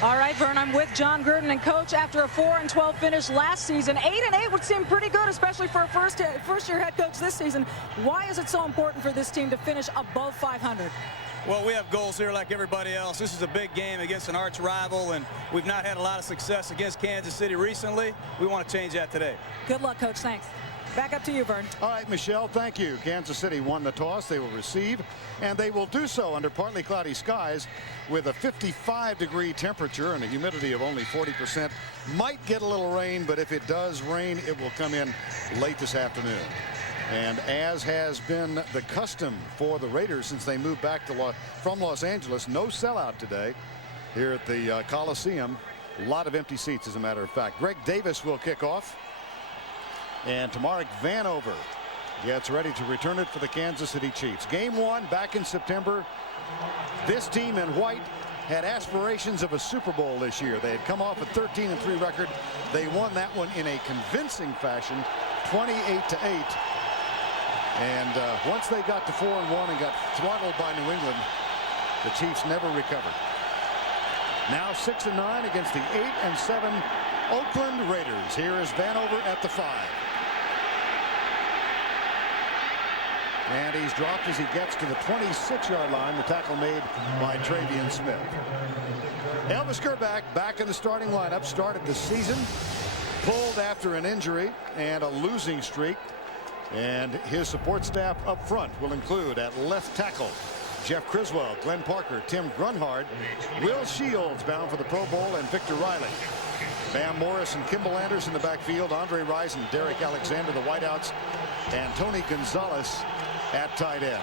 All right, Vern, I'm with John Gruden. And Coach, after a 4-12 finish last season, 8-8 would seem pretty good, especially for a first-year head coach this season. Why is it so important for this team to finish above 500? Well, we have goals here like everybody else. This is a big game against an arch rival, and we've not had a lot of success against Kansas City recently. We want to change that today. Good luck, Coach. Thanks. Back up to you, Vern. All right, Michelle, thank you. Kansas City won the toss. They will receive, and they will do so under partly cloudy skies with a 55-degree temperature and a humidity of only 40%. Might get a little rain, but if it does rain, it will come in late this afternoon. And as has been the custom for the Raiders since they moved back to from Los Angeles, no sellout today here at the Coliseum. A lot of empty seats, as a matter of fact. Greg Davis will kick off. And Tamarick Vanover gets ready to return it for the Kansas City Chiefs. Game 1 back in September. This team in white had aspirations of a Super Bowl this year. They had come off a 13-3 record. They won that one in a convincing fashion, 28-8. And once they got to 4-1 and got throttled by New England, the Chiefs never recovered. Now 6-9 against the 8-7 Oakland Raiders. Here is Vanover at the 5. And he's dropped as he gets to the 26-yard line. The tackle made by Travion Smith. Elvis Grbac back in the starting lineup. Started the season. Pulled after an injury and a losing streak. And his support staff up front will include at left tackle Jeff Criswell, Glenn Parker, Tim Grunhard, Will Shields bound for the Pro Bowl, and Victor Riley. Bam Morris and Kimball Anders in the backfield. Andre Rison and Derek Alexander the wideouts, and Tony Gonzalez at tight end.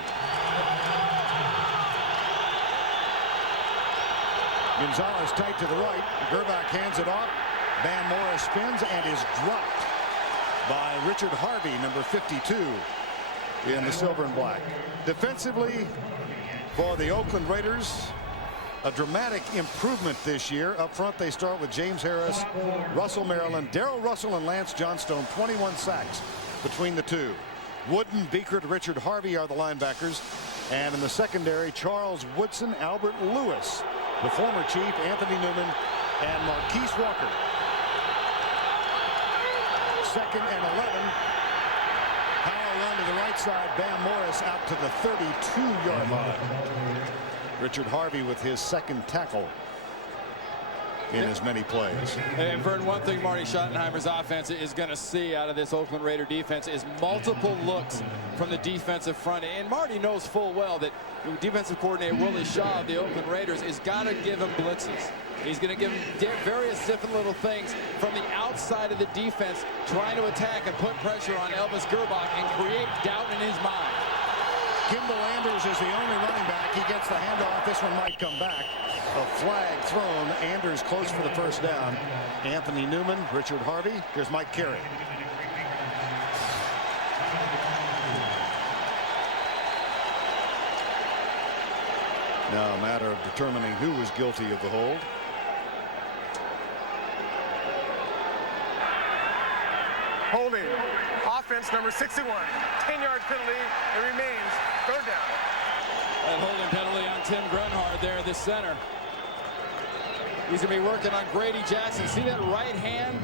Gonzalez tight to the right. Grbac hands it off. Bam Morris spins and is dropped by Richard Harvey, number 52, in the silver and black. Defensively for the Oakland Raiders, a dramatic improvement this year. Up front, they start with James Harris, Russell Maryland, Darrell Russell, and Lance Johnstone. 21 sacks between the two. Wooden, Beekert, Richard Harvey are the linebackers. And in the secondary, Charles Woodson, Albert Lewis, the former Chief, Anthony Newman, and Marquise Walker. 2nd and 11. Power run to the right side. Bam Morris out to the 32-yard line. Richard Harvey with his second tackle in as many plays. And Vern, one thing Marty Schottenheimer's offense is going to see out of this Oakland Raider defense is multiple looks from the defensive front. And Marty knows full well that defensive coordinator Willie Shaw of the Oakland Raiders is got to give him blitzes. He's going to give him various different little things from the outside of the defense, trying to attack and put pressure on Elvis Grbac and create doubt in his mind. Kimball Anders is the only running back. He gets the handoff. This one might come back. A flag thrown. Anders close for the first down. Anthony Newman, Richard Harvey. Here's Mike Carey. Now a matter of determining who was guilty of the hold. Holding. Offense number 61. 10-yard penalty. It remains 3rd down. That holding penalty on Tim Grunhard there, the center. He's going to be working on Grady Jackson. See that right hand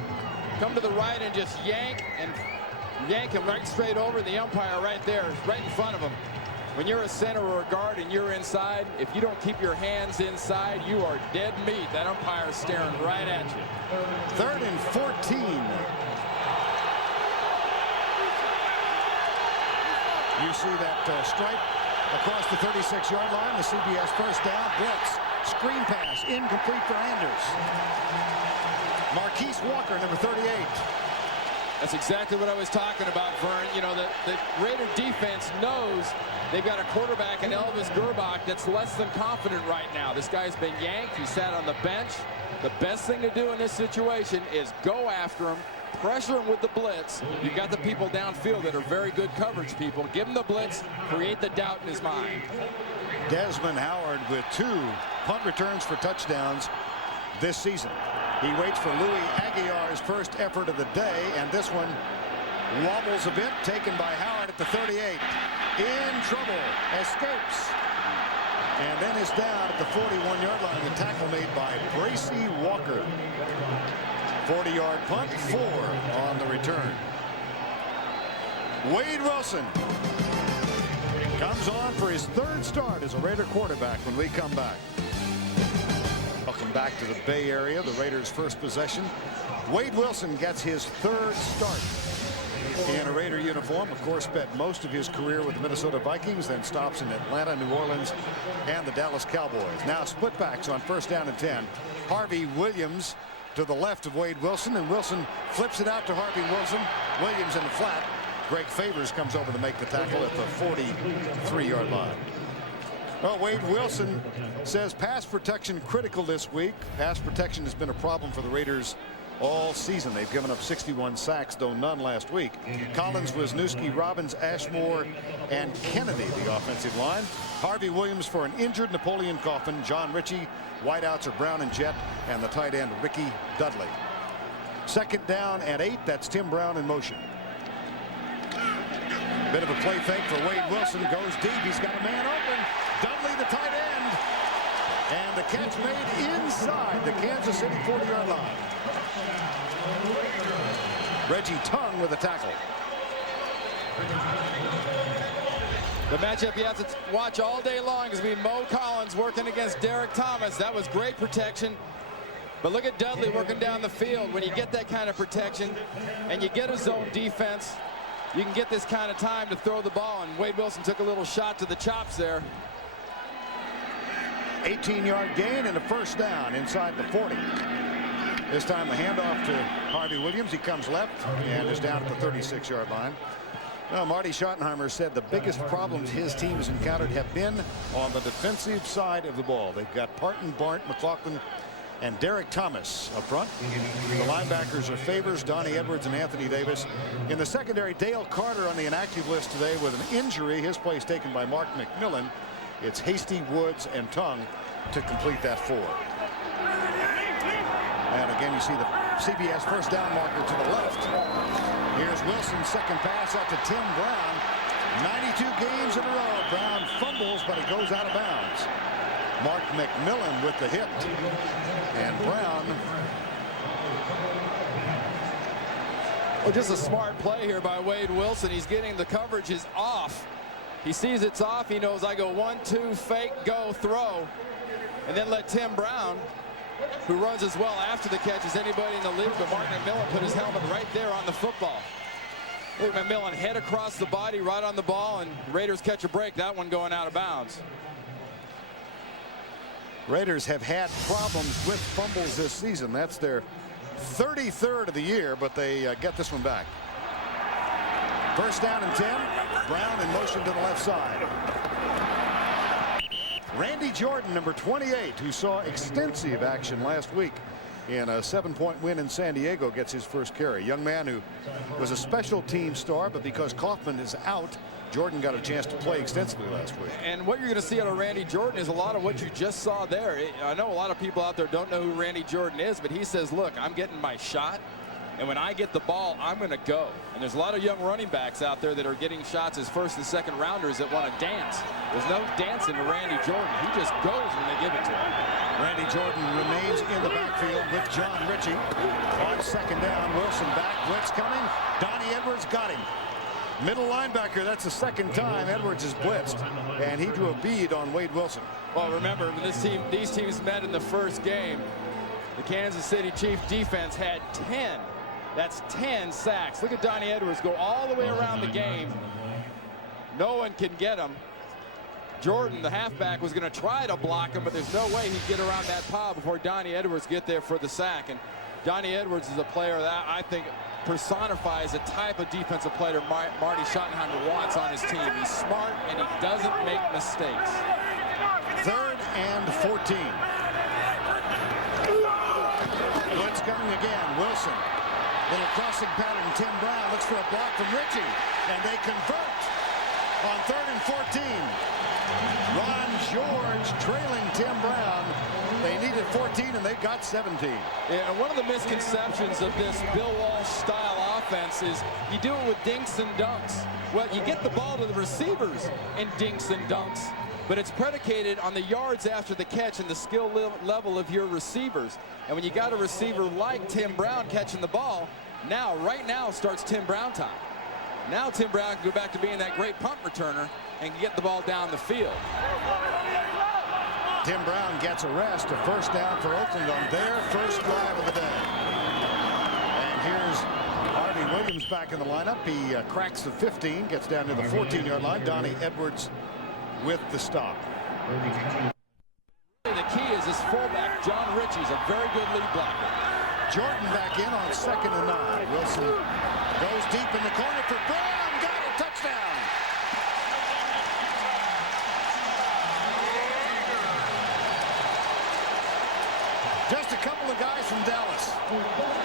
come to the right and just yank him right straight over. The umpire right there, right in front of him. When you're a center or a guard and you're inside, if you don't keep your hands inside, you are dead meat. That umpire's staring right at you. 3rd and 14. You see that stripe across the 36-yard line. The CBS first down. Blitz. Screen pass. Incomplete for Anders. Marquise Walker, number 38. That's exactly what I was talking about, Vern. You know, the Raider defense knows they've got a quarterback in Elvis Grbac that's less than confident right now. This guy's been yanked. He sat on the bench. The best thing to do in this situation is go after him, pressure him with the blitz. You've got the people downfield that are very good coverage people. Give him the blitz, create the doubt in his mind. Desmond Howard with 2 punt returns for touchdowns this season. He waits for Louis Aguiar's first effort of the day, and this one wobbles a bit, taken by Howard at the 38. In trouble, escapes. And then is down at the 41-yard line. The tackle made by Bracy Walker. 40-yard punt, 4 on the return. Wade Wilson comes on for his 3rd start as a Raider quarterback when we come back. Welcome back to the Bay Area, the Raiders' first possession. Wade Wilson gets his 3rd start in a Raider uniform. Of course, spent most of his career with the Minnesota Vikings, then stops in Atlanta, New Orleans, and the Dallas Cowboys. Now split backs on 1st down and 10. Harvey Williams to the left of Wade Wilson, and Wilson flips it out to Harvey Wilson. Williams in the flat. Greg Favors comes over to make the tackle at the 43-yard line. Well, Wade Wilson says pass protection critical this week. Pass protection has been a problem for the Raiders all season. They've given up 61 sacks, though none last week. Collins, Wisniewski, Robbins, Ashmore, and Kennedy, the offensive line. Harvey Williams for an injured Napoleon Coffin. John Ritchie. Wideouts are Brown and Jett, and the tight end Ricky Dudley. 2nd down and 8. That's Tim Brown in motion. Bit of a play fake for Wade Wilson. Goes deep. He's got a man open. Dudley, the tight end. And the catch made inside the Kansas City 40-yard line. Reggie Tongue with a tackle. The matchup you have to watch all day long is going to be Mo Collins working against Derek Thomas. That was great protection. But look at Dudley working down the field. When you get that kind of protection and you get a zone defense, you can get this kind of time to throw the ball. And Wade Wilson took a little shot to the chops there. 18-yard gain and a 1st down inside the 40. This time the handoff to Harvey Williams. He comes left and is down at the 36-yard line. Well, Marty Schottenheimer said the biggest problems his team has encountered have been on the defensive side of the ball. They've got Parton, Bart, McLaughlin, and Derek Thomas up front. The linebackers are Favors, Donnie Edwards, and Anthony Davis. In the secondary, Dale Carter on the inactive list today with an injury. His place taken by Mark McMillan. It's Hasty, Woods, and Tongue to complete that 4. And again, you see the CBS 1st down marker to the left. Here's Wilson's 2nd pass out to Tim Brown. 92 games in a row. Brown fumbles, but he goes out of bounds. Mark McMillan with the hit. And Brown. Well, just a smart play here by Wade Wilson. He's getting the coverage is off. He sees it's off. He knows I go 1, 2, fake, go, throw. And then let Tim Brown, who runs as well after the catch as anybody in the league, but Mark McMillan put his helmet right there on the football. Look at McMillan head across the body right on the ball, and Raiders catch a break. That one going out of bounds. Raiders have had problems with fumbles this season. That's their 33rd of the year, but they get this one back. 1st down and 10. Brown in motion to the left side. Randy Jordan, number 28, who saw extensive action last week in a 7-point win in San Diego, gets his first carry. Young man who was a special team star, but because Kaufman is out, Jordan got a chance to play extensively last week. And what you're going to see out of Randy Jordan is a lot of what you just saw there. I know a lot of people out there don't know who Randy Jordan is, but he says, look, I'm getting my shot, and when I get the ball, I'm going to go. And there's a lot of young running backs out there that are getting shots as 1st and 2nd rounders that want to dance. There's no dancing to Randy Jordan. He just goes when they give it to him. Randy Jordan remains in the backfield with John Ritchie. On 2nd down, Wilson back, blitz coming. Donnie Edwards got him. Middle linebacker, that's the 2nd time Edwards is blitzed, and he drew a bead on Wade Wilson. Well, remember, when these teams met in the first game, the Kansas City Chiefs defense had 10. That's 10 sacks. Look at Donnie Edwards go all the way around the game. No one can get him. Jordan, the halfback, was going to try to block him, but there's no way he'd get around that pile before Donnie Edwards get there for the sack. And Donnie Edwards is a player that I think personifies a type of defensive player Marty Schottenheimer wants on his team. He's smart and he doesn't make mistakes. 3rd and 14. Blitz coming again. Wilson. Little crossing pattern. Tim Brown looks for a block from Ritchie, and they convert on 3rd and 14. Ron George trailing Tim Brown. They needed 14 and they got 17. Yeah, and one of the misconceptions of this Bill Walsh style offense is you do it with dinks and dunks. Well, you get the ball to the receivers and dinks and dunks. but it's predicated on the yards after the catch and the skill level of your receivers. And when you got a receiver like Tim Brown catching the ball, right now starts Tim Brown time. Now Tim Brown can go back to being that great punt returner and get the ball down the field. Tim Brown gets a rest, a first down for Oakland on their first drive of the day. And here's Harvey Williams back in the lineup. He cracks the 15, gets down to the 14-yard line. Donnie Edwards with the stop. The key is his fullback, John Ritchie's a very good lead blocker. Jordan back in on 2nd and 9. Wilson goes deep in the corner for Brown. Got it. Touchdown. Just a couple of guys from Dallas.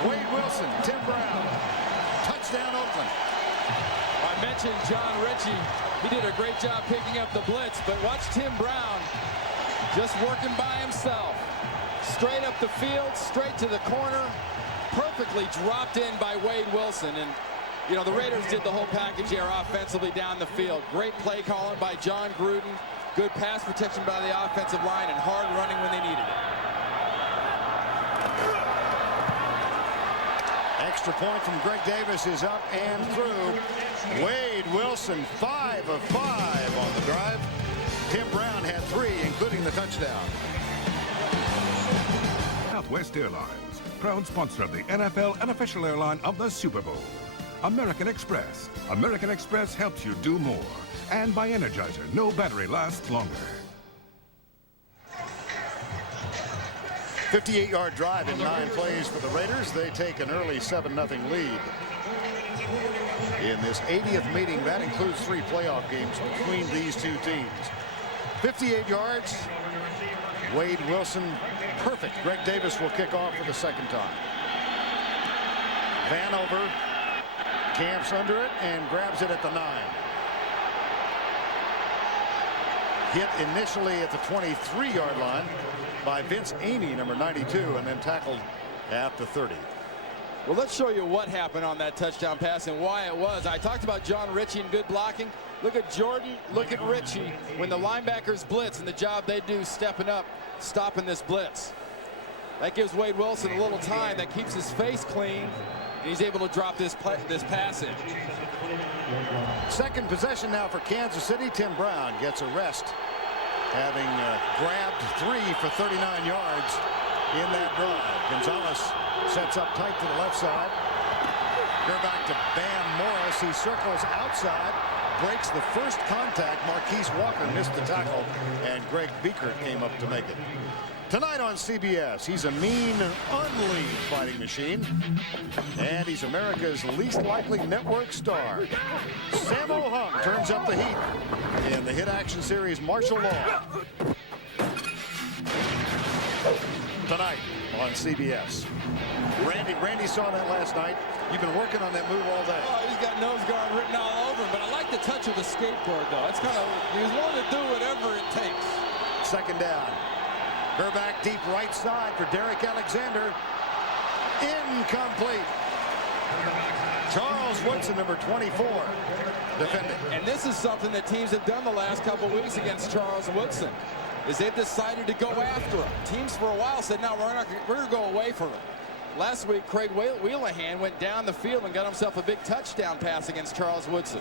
Wade Wilson, Tim Brown. Touchdown, Oakland. I mentioned John Ritchie. He did a great job picking up the blitz, but watch Tim Brown just working by himself. Straight up the field, straight to the corner. Perfectly dropped in by Wade Wilson. And, you know, the Raiders did the whole package here offensively down the field. Great play calling by John Gruden. Good pass protection by the offensive line and hard running when they needed it. Extra point from Greg Davis is up and through. Wade Wilson, 5 of 5 on the drive. Tim Brown had 3, including the touchdown. Southwest Airlines, proud sponsor of the NFL and official airline of the Super Bowl. American Express. American Express helps you do more. And by Energizer, no battery lasts longer. 58-yard drive in 9 plays for the Raiders. They take an early 7-0 lead. In this 80th meeting, that includes 3 playoff games between these two teams. 58 yards. Wade Wilson, perfect. Greg Davis will kick off for the 2nd time. Vanover camps under it and grabs it at the 9. Hit initially at the 23-yard line by Vince Amy, number 92, and then tackled at the 30. Well, let's show you what happened on that touchdown pass and why it was. I talked about John Ritchie and good blocking. Look at Jordan, look at Ritchie when the linebackers blitz and the job they do stepping up, stopping this blitz. That gives Wade Wilson a little time. That keeps his face clean, and he's able to drop this pass in. Second possession now for Kansas City. Tim Brown gets a rest, having grabbed 3 for 39 yards in that drive. Gonzalez sets up tight to the left side. Go back to Bam Morris. He circles outside, breaks the first contact. Marquise Walker missed the tackle, and Greg Beaker came up to make it. Tonight on CBS, he's a mean, unleashed fighting machine, and he's America's least likely network star. Sammo Hung turns up the heat in the hit action series Martial Law. Tonight on CBS. Randy saw that last night. You've been working on that move all day. Oh, he's got nose guard written all over him, but I like the touch of the skateboard, though. It's kind of, he's willing to do whatever it takes. 2nd down. Back deep right side for Derek Alexander. Incomplete. Charles Woodson, number 24, defending. And this is something that teams have done the last couple weeks against Charles Woodson, is they've decided to go after him. Teams for a while said, no, we're going to go away from him. Last week, Craig Wheelahan went down the field and got himself a big touchdown pass against Charles Woodson.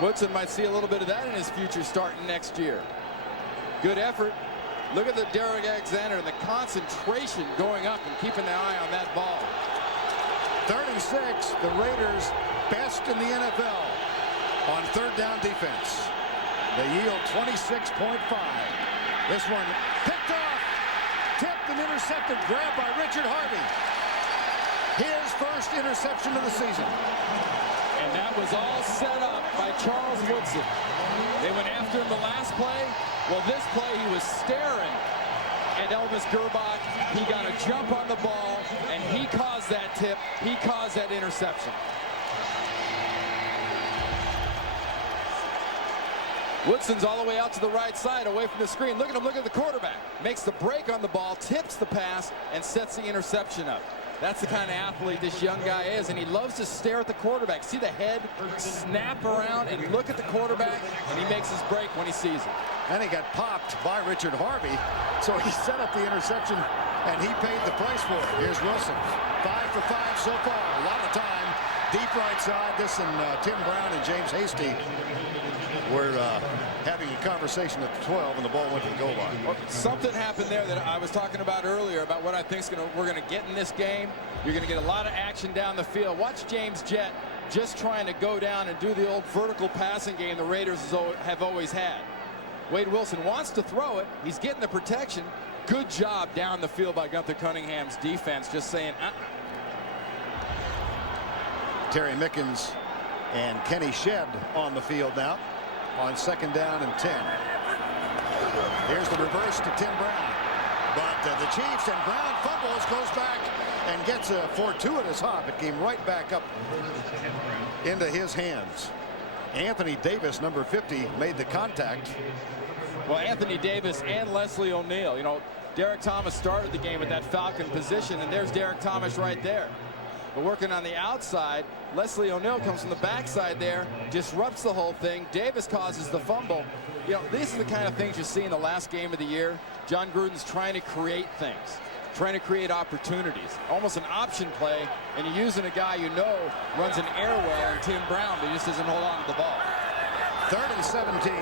Woodson might see a little bit of that in his future starting next year. Good effort. Look at the Derek Alexander and the concentration going up and keeping the eye on that ball. 3rd and 6, the Raiders best in the NFL on 3rd down defense. They yield 26.5. This one picked off, tipped and intercepted, grabbed by Richard Harvey. His first interception of the season. And that was all set up by Charles Woodson. They went after him the last play. Well, this play, he was staring at Elvis Grbac. He got a jump on the ball, and he caused that tip. He caused that interception. Woodson's all the way out to the right side, away from the screen. Look at him, look at the quarterback. Makes the break on the ball, tips the pass, and sets the interception up. That's the kind of athlete this young guy is, and he loves to stare at the quarterback. See the head snap around and look at the quarterback, and he makes his break when he sees it. And he got popped by Richard Harvey, so he set up the interception, and he paid the price for it. Here's Wilson, 5 for 5 so far. A lot of time, deep right side. This and Tim Brown and James Hasty were having a conversation at the 12, and the ball went to the goal line. Well, something happened there that I was talking about earlier about what I think we're going to get in this game. You're going to get a lot of action down the field. Watch James Jett just trying to go down and do the old vertical passing game the Raiders have always had. Wade Wilson wants to throw it. He's getting the protection. Good job down the field by Gunther Cunningham's defense, just saying, Terry Mickens and Kenny Shedd on the field now on 2nd down and 10. Here's the reverse to Tim Brown. But the Chiefs, and Brown fumbles, goes back and gets a fortuitous hop. It came right back up into his hands. Anthony Davis, number 50, made the contact. Well, Anthony Davis and Leslie O'Neal. You know, Derek Thomas started the game at that Falcon position, and there's Derek Thomas right there. But working on the outside, Leslie O'Neal comes from the backside there, disrupts the whole thing. Davis causes the fumble. You know, these are the kind of things you see in the last game of the year. John Gruden's trying to create things, trying to create opportunities, almost an option play, and you're using a guy you know runs an air well in Tim Brown, but he just doesn't hold on to the ball. 3rd and 17.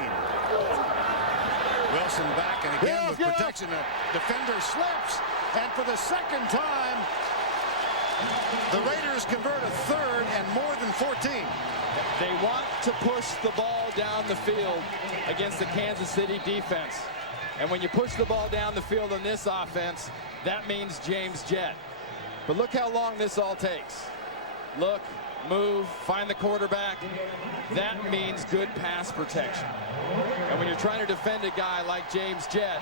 Wilson back, and again with protection. The defender slips, and for the second time, the Raiders convert a 3rd and more than 14. They want to push the ball down the field against the Kansas City defense. And when you push the ball down the field in this offense, that means James Jett. But look how long this all takes. Look, move, find the quarterback. That means good pass protection. And when you're trying to defend a guy like James Jett,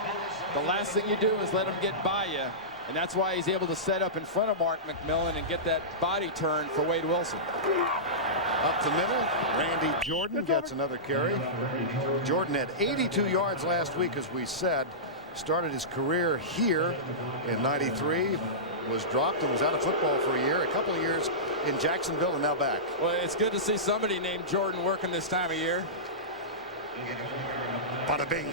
the last thing you do is let him get by you. And that's why he's able to set up in front of Mark McMillan and get that body turn for Wade Wilson. Up the middle, Randy Jordan gets another carry. Jordan had 82 yards last week, as we said. Started his career here in '93, was dropped and was out of football for a year, a couple of years in Jacksonville, and now back. Well, it's good to see somebody named Jordan working this time of year. Bada bing.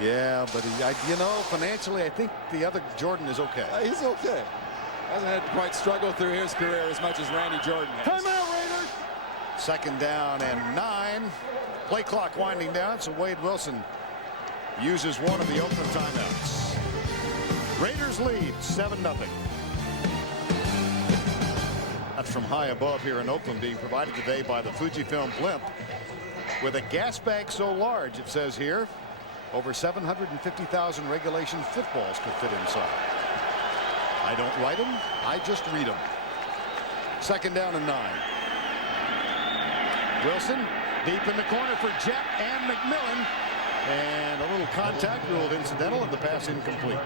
Yeah, but you know, financially, I think the other Jordan is okay. He's okay. Hasn't had to quite struggle through his career as much as Randy Jordan has. Timeout, Raiders. 2nd down and 9. Play clock winding down, so Wade Wilson uses one of the Oakland timeouts. Raiders lead 7-0. That's from high above here in Oakland, being provided today by the Fujifilm Blimp with a gas bag so large, it says here, over 750,000 regulation footballs could fit inside. I don't write them, I just read them. 2nd down and 9. Wilson deep in the corner for Jett and McMillan. And a little contact ruled incidental, and the pass incomplete.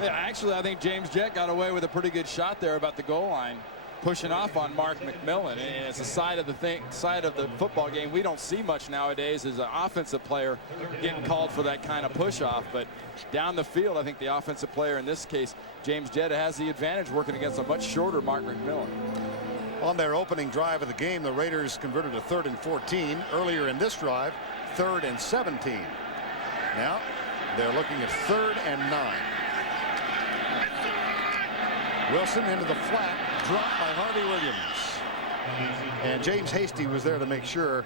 Yeah, actually, I think James Jett got away with a pretty good shot there about the goal line, pushing off on Mark McMillan. And it's a side of the football game we don't see much nowadays as an offensive player getting called for that kind of push off. But down the field, I think the offensive player in this case, James Jett, has the advantage working against a much shorter Mark McMillan. On their opening drive of the game, the Raiders converted a 3rd and 14. Earlier in this drive, 3rd and 17. Now they're looking at 3rd and 9. Wilson into the flat, dropped by Harvey Williams. And James Hasty was there to make sure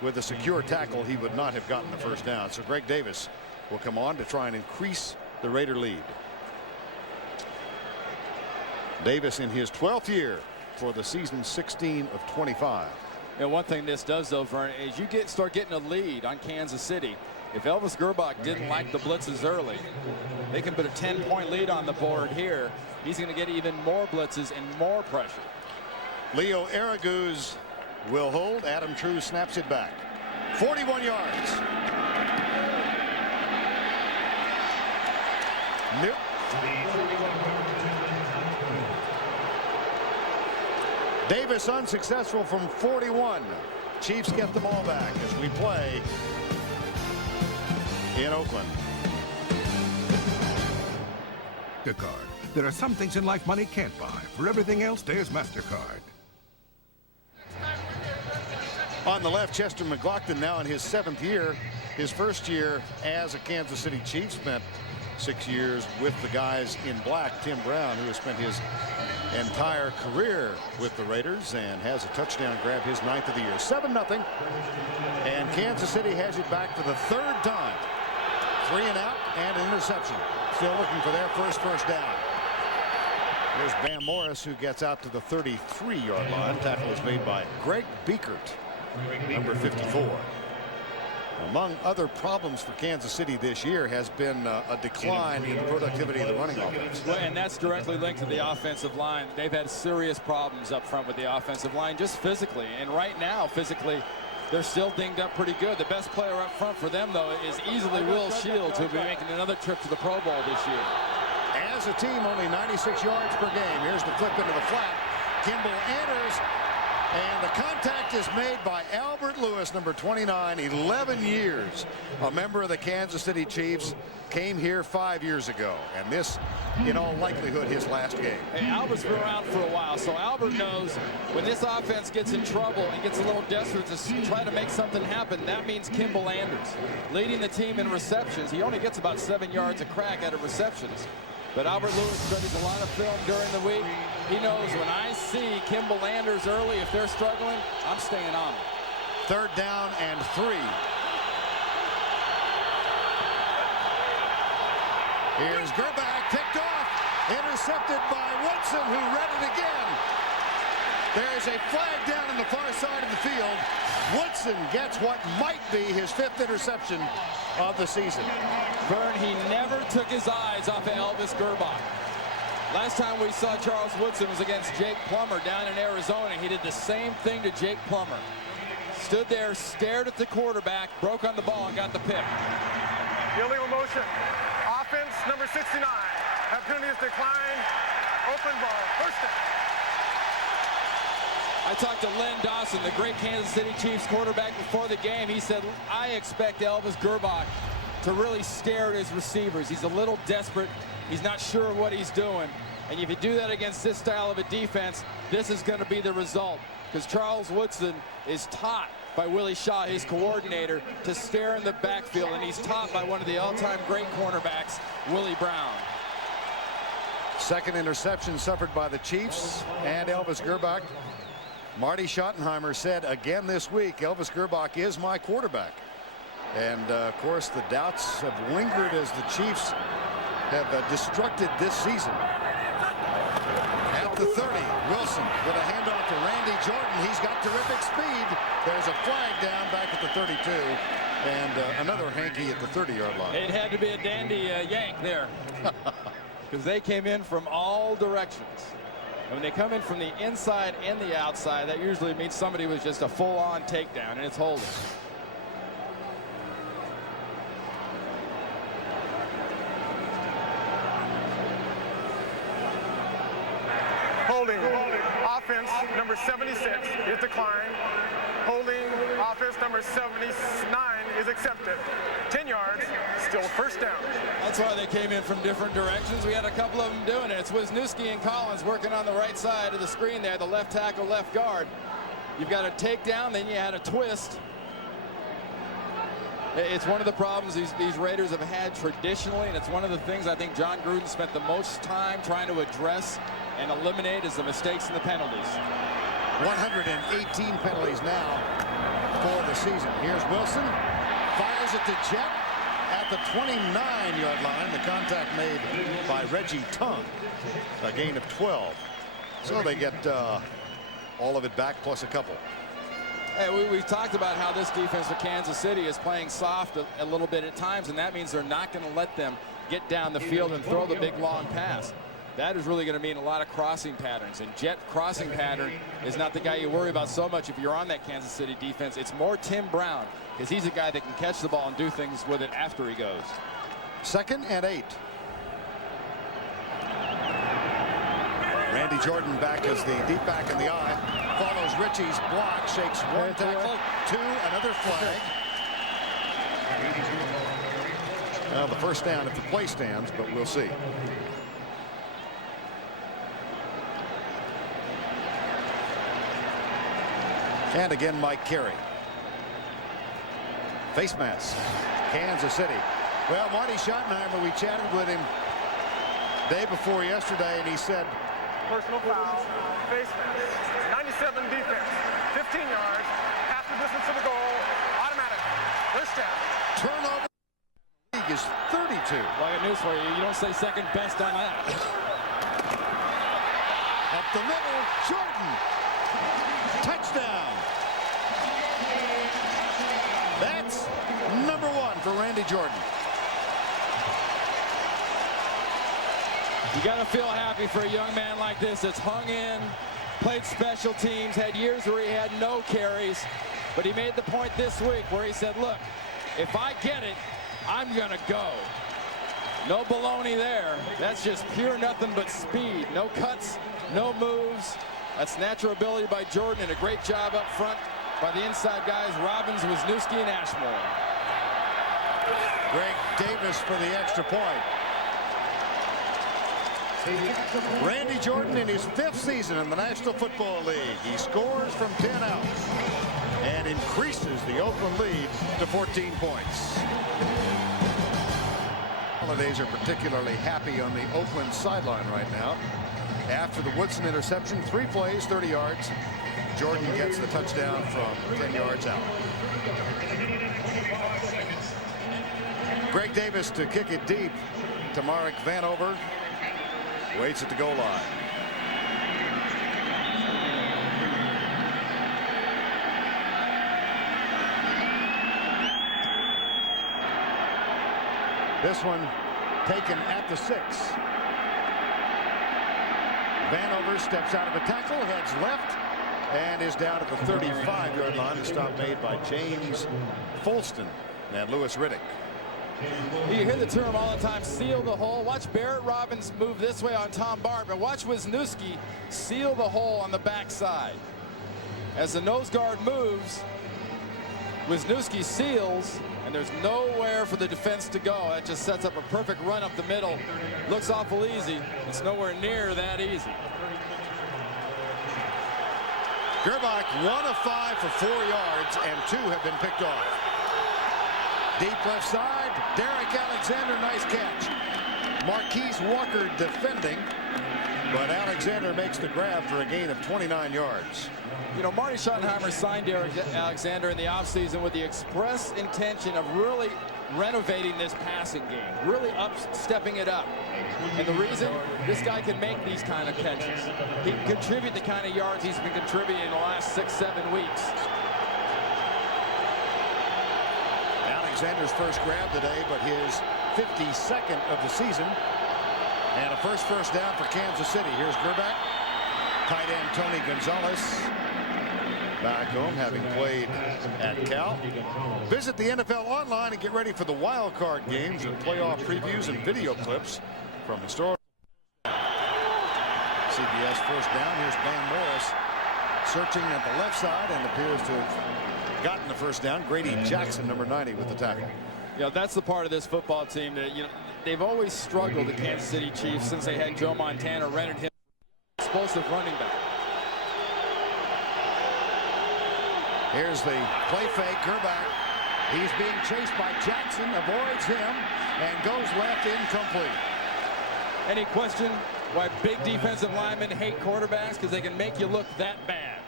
with a secure tackle he would not have gotten the first down. So Greg Davis will come on to try and increase the Raider lead. Davis in his 12th year for the season 16 of 25. And one thing this does, though, Vern, is you start getting a lead on Kansas City. If Elvis Gerbach didn't like the blitzes early, they can put a 10-point lead on the board here. He's going to get even more blitzes and more pressure. Leo Araguz will hold. Adam True snaps it back. 41 yards. Nope. Davis unsuccessful from 41. Chiefs get the ball back as we play in Oakland. Descartes, There are some things in life money can't buy. For everything else, there's MasterCard. On the left, Chester McLaughlin now in his 7th year. His first year as a Kansas City Chief, spent 6 years with the guys in black. Tim Brown, who has spent his entire career with the Raiders and has a touchdown grab, his 9th of the year. 7-0. And Kansas City has it back for the 3rd time. 3 and out and an interception. Still looking for their first down. There's Bam Morris, who gets out to the 33-yard line. Tackle is made by Greg Biekert, number 54. Among other problems for Kansas City this year has been a decline in the productivity of the running offense. Well, and that's directly linked to the offensive line. They've had serious problems up front with the offensive line, just physically. And right now, physically, they're still dinged up pretty good. The best player up front for them, though, is easily Will Shields, who'll be making another trip to the Pro Bowl this year. As a team, only 96 yards per game. Here's the flip into the flat. Kimball enters. And the contact is made by Albert Lewis, number 29, 11 years. A member of the Kansas City Chiefs, came here 5 years ago. And this, in all likelihood, his last game. Hey, Albert's been around for a while, so Albert knows when this offense gets in trouble and gets a little desperate to try to make something happen, that means Kimball Anders leading the team in receptions. He only gets about 7 yards a crack out of receptions. But Albert Lewis studies a lot of film during the week. He knows when I see Kimball Anders early, if they're struggling, I'm staying on them. 3rd down and 3. Here's Gerbach, picked off, intercepted by Woodson, who read it again. There's a flag down on the far side of the field. Woodson gets what might be his 5th interception of the season. Vern, he never took his eyes off of Elvis Gerbach. Last time we saw Charles Woodson was against Jake Plummer down in Arizona. He did the same thing to Jake Plummer. Stood there, stared at the quarterback, broke on the ball, and got the pick. Illegal motion. Offense number 69. That penalty is declined. Open ball. First down. I talked to Len Dawson, the great Kansas City Chiefs quarterback, before the game. He said, I expect Elvis Gerbach to really stare at his receivers. He's a little desperate. He's not sure of what he's doing. And if you do that against this style of a defense, this is going to be the result. Because Charles Woodson is taught by Willie Shaw, his coordinator, to stare in the backfield. And he's taught by one of the all-time great cornerbacks, Willie Brown. 2nd interception suffered by the Chiefs and Elvis Gerbach. Marty Schottenheimer said again this week, Elvis Gerbach is my quarterback. And, of course, the doubts have lingered as the Chiefs have destructed this season. At the 30, Wilson with a handoff to Randy Jordan. He's got terrific speed. There's a flag down back at the 32. And another hanky at the 30-yard line. It had to be a dandy yank there. Because they came in from all directions. And when they come in from the inside and the outside, that usually means somebody was just a full-on takedown, and it's holding. Holding. Offense number 76 is declined. Holding. Offense number 79 is accepted. 10 yards. Still first down. That's why they came in from different directions. We had a couple of them doing it. It's Wisniewski and Collins working on the right side of the screen there, the left tackle, left guard. You've got a takedown, then you had a twist. It's one of the problems these Raiders have had traditionally, and it's one of the things I think John Gruden spent the most time trying to address and eliminate is the mistakes and the penalties. 118 penalties now for the season. Here's Wilson. Fires it to Jet at the 29-yard line. The contact made by Reggie Tung. A gain of 12. So they get all of it back plus a couple. Hey, we've talked about how this defense for Kansas City is playing soft a little bit at times, and that means they're not going to let them get down the field and throw the big long pass. That is really going to mean a lot of crossing patterns, and Jet crossing pattern is not the guy you worry about so much if you're on that Kansas City defense. It's more Tim Brown, because he's a guy that can catch the ball and do things with it after he goes. 2nd and 8. Randy Jordan back as the deep back in the eye. Follows Ritchie's block, shakes one tackle, 2, another flag. Well, the first down if the play stands, but we'll see. And again, Mike Carey. Face mask. Kansas City. Well, Marty Schottenheimer, we chatted with him day before yesterday, and he said, Personal foul, face mask, 97 defense, 15 yards, half the distance to the goal, automatic, first down. Turnover league is 32. Well, I got news for you. You don't say second best on that. Up the middle, Jordan. Touchdown. That's number 1 for Randy Jordan. You got to feel happy for a young man like this that's hung in, played special teams, had years where he had no carries, but he made the point this week where he said, look, if I get it, I'm going to go. No baloney there. That's just pure nothing but speed. No cuts, no moves. That's natural ability by Jordan, and a great job up front by the inside guys, Robbins, Wisniewski, and Ashmore. Greg Davis for the extra point. Randy Jordan in his 5th season in the National Football League. He scores from 10 out and increases the Oakland lead to 14 points. Holidays are particularly happy on the Oakland sideline right now. After the Woodson interception, 3 plays, 30 yards. Jordan gets the touchdown from 10 yards out. Greg Davis to kick it deep to Marek Vanover. Waits at the goal line. This one taken at the 6. Vanover steps out of a tackle, heads left, and is down at the 35-yard line. The stop made by James Folston and Lewis Riddick. You hear the term all the time, seal the hole. Watch Barrett Robbins move this way on Tom Bart, but watch Wisniewski seal the hole on the backside. As the nose guard moves, Wisniewski seals, and there's nowhere for the defense to go. That just sets up a perfect run up the middle. Looks awful easy. It's nowhere near that easy. Gerbach 1 of 5 for 4 yards, and 2 have been picked off. Deep left side, Derek Alexander, nice catch. Marquise Walker defending, but Alexander makes the grab for a gain of 29 yards. You know, Marty Schottenheimer signed Derek Alexander in the offseason with the express intention of really renovating this passing game, really stepping it up. And the reason, this guy can make these kind of catches. He can contribute the kind of yards he's been contributing in the last 6-7 weeks. Alexander's first grab today, but his 52nd of the season. And a first down for Kansas City. Here's Gerbach. Tight end Tony Gonzalez. Back home, having played at Cal. Visit the NFL online and get ready for the wild card games and playoff previews and video clips from historical. CBS first down. Here's Van Morris searching at the left side and appears to have gotten the first down. Grady Jackson, number 90, with the tackle. Yeah, that's the part of this football team that, you know, they've always struggled, the Kansas City Chiefs, since they had Joe Montana, rendered him explosive running back. Here's the play fake. Gerbach. He's being chased by Jackson, avoids him, and goes left, incomplete. Any question why big defensive linemen hate quarterbacks? Because they can make you look that bad.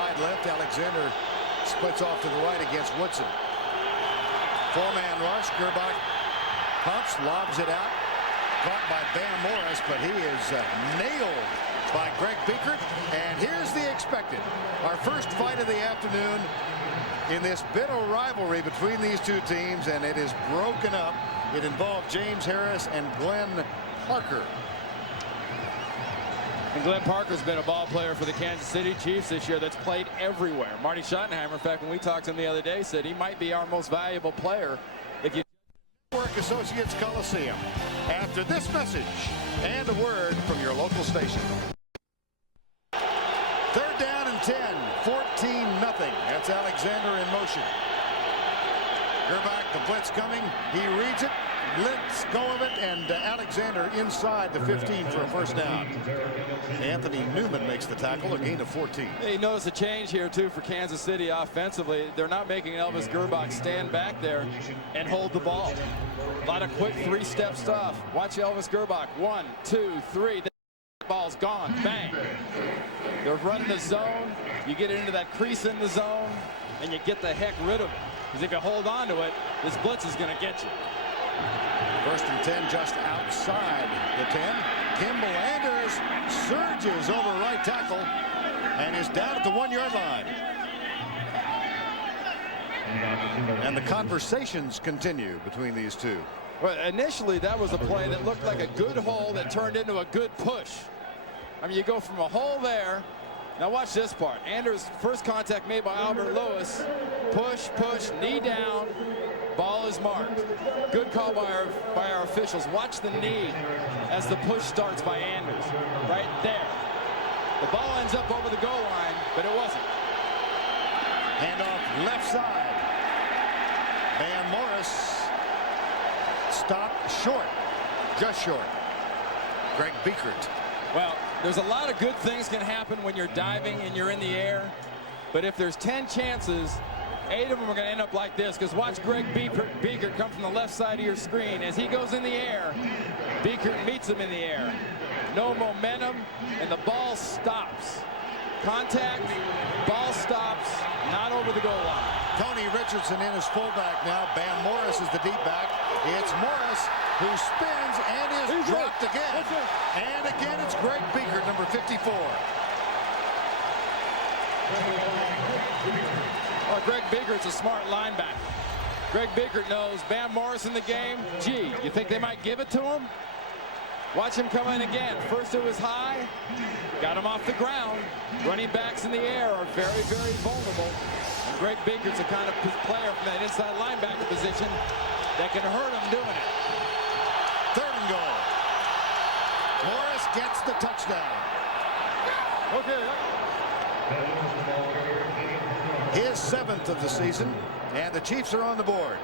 Wide left, Alexander splits off to the right against Woodson. 4-man rush. Gerbach pumps, lobs it out. Caught by Van Morris, but he is nailed by Greg Biekert. And here's the expected. Our first fight of the afternoon in this bitter rivalry between these two teams, and it is broken up. It involved James Harris and Glenn Parker. And Glenn Parker's been a ball player for the Kansas City Chiefs this year that's played everywhere. Marty Schottenheimer, in fact, when we talked to him the other day, said he might be our most valuable player. If you Network Associates Coliseum. After this message and a word from your local station. 3rd down and 10, 14-0. That's Alexander in motion. Gerbach, the blitz coming. He reads it. Let's go of it, and Alexander inside the 15 for a first down. Anthony Newman makes the tackle, a gain of 14. You notice a change here, too, for Kansas City offensively. They're not making Elvis Gerbach stand back there and hold the ball. A lot of quick three-step stuff. Watch Elvis Gerbach. 1, 2, 3. The ball's gone. Bang. They're running the zone. You get into that crease in the zone, and you get the heck rid of it. Because if you hold on to it, this blitz is going to get you. First and 10 just outside the 10. Kimball Anders surges over right tackle and is down at the 1-yard line. And the conversations continue between these two. Well, initially that was a play that looked like a good hole that turned into a good push. I mean, you go from a hole there. Now watch this part. Anders' first contact made by Albert Lewis. Push, push, knee down. Ball is marked. Good call by our officials. Watch the knee as the push starts by Anders. Right there. The ball ends up over the goal line, but it wasn't. Handoff left side. Van Morris stopped short. Just short. Greg Biekert. Well, there's a lot of good things can happen when you're diving and you're in the air. But if there's 10 chances, 8 of them are going to end up like this. Because watch Greg Biekert come from the left side of your screen. As he goes in the air, Biekert meets him in the air. No momentum, and the ball stops. Contact, ball stops, not over the goal line. Tony Richardson in his fullback now. Bam Morris is the deep back. It's Morris who spins and is dropped again. And again, it's Greg Biekert, number 54. Well, Greg Biekert's a smart linebacker. Greg Biekert knows Bam Morris in the game. Gee, you think they might give it to him? Watch him come in again. First it was high, got him off the ground. Running backs in the air are very, very vulnerable. And Greg Biekert's the kind of player from that inside linebacker position that can hurt him doing it. 3rd and goal. Morris gets the touchdown. His 7th of the season, and the Chiefs are on the board.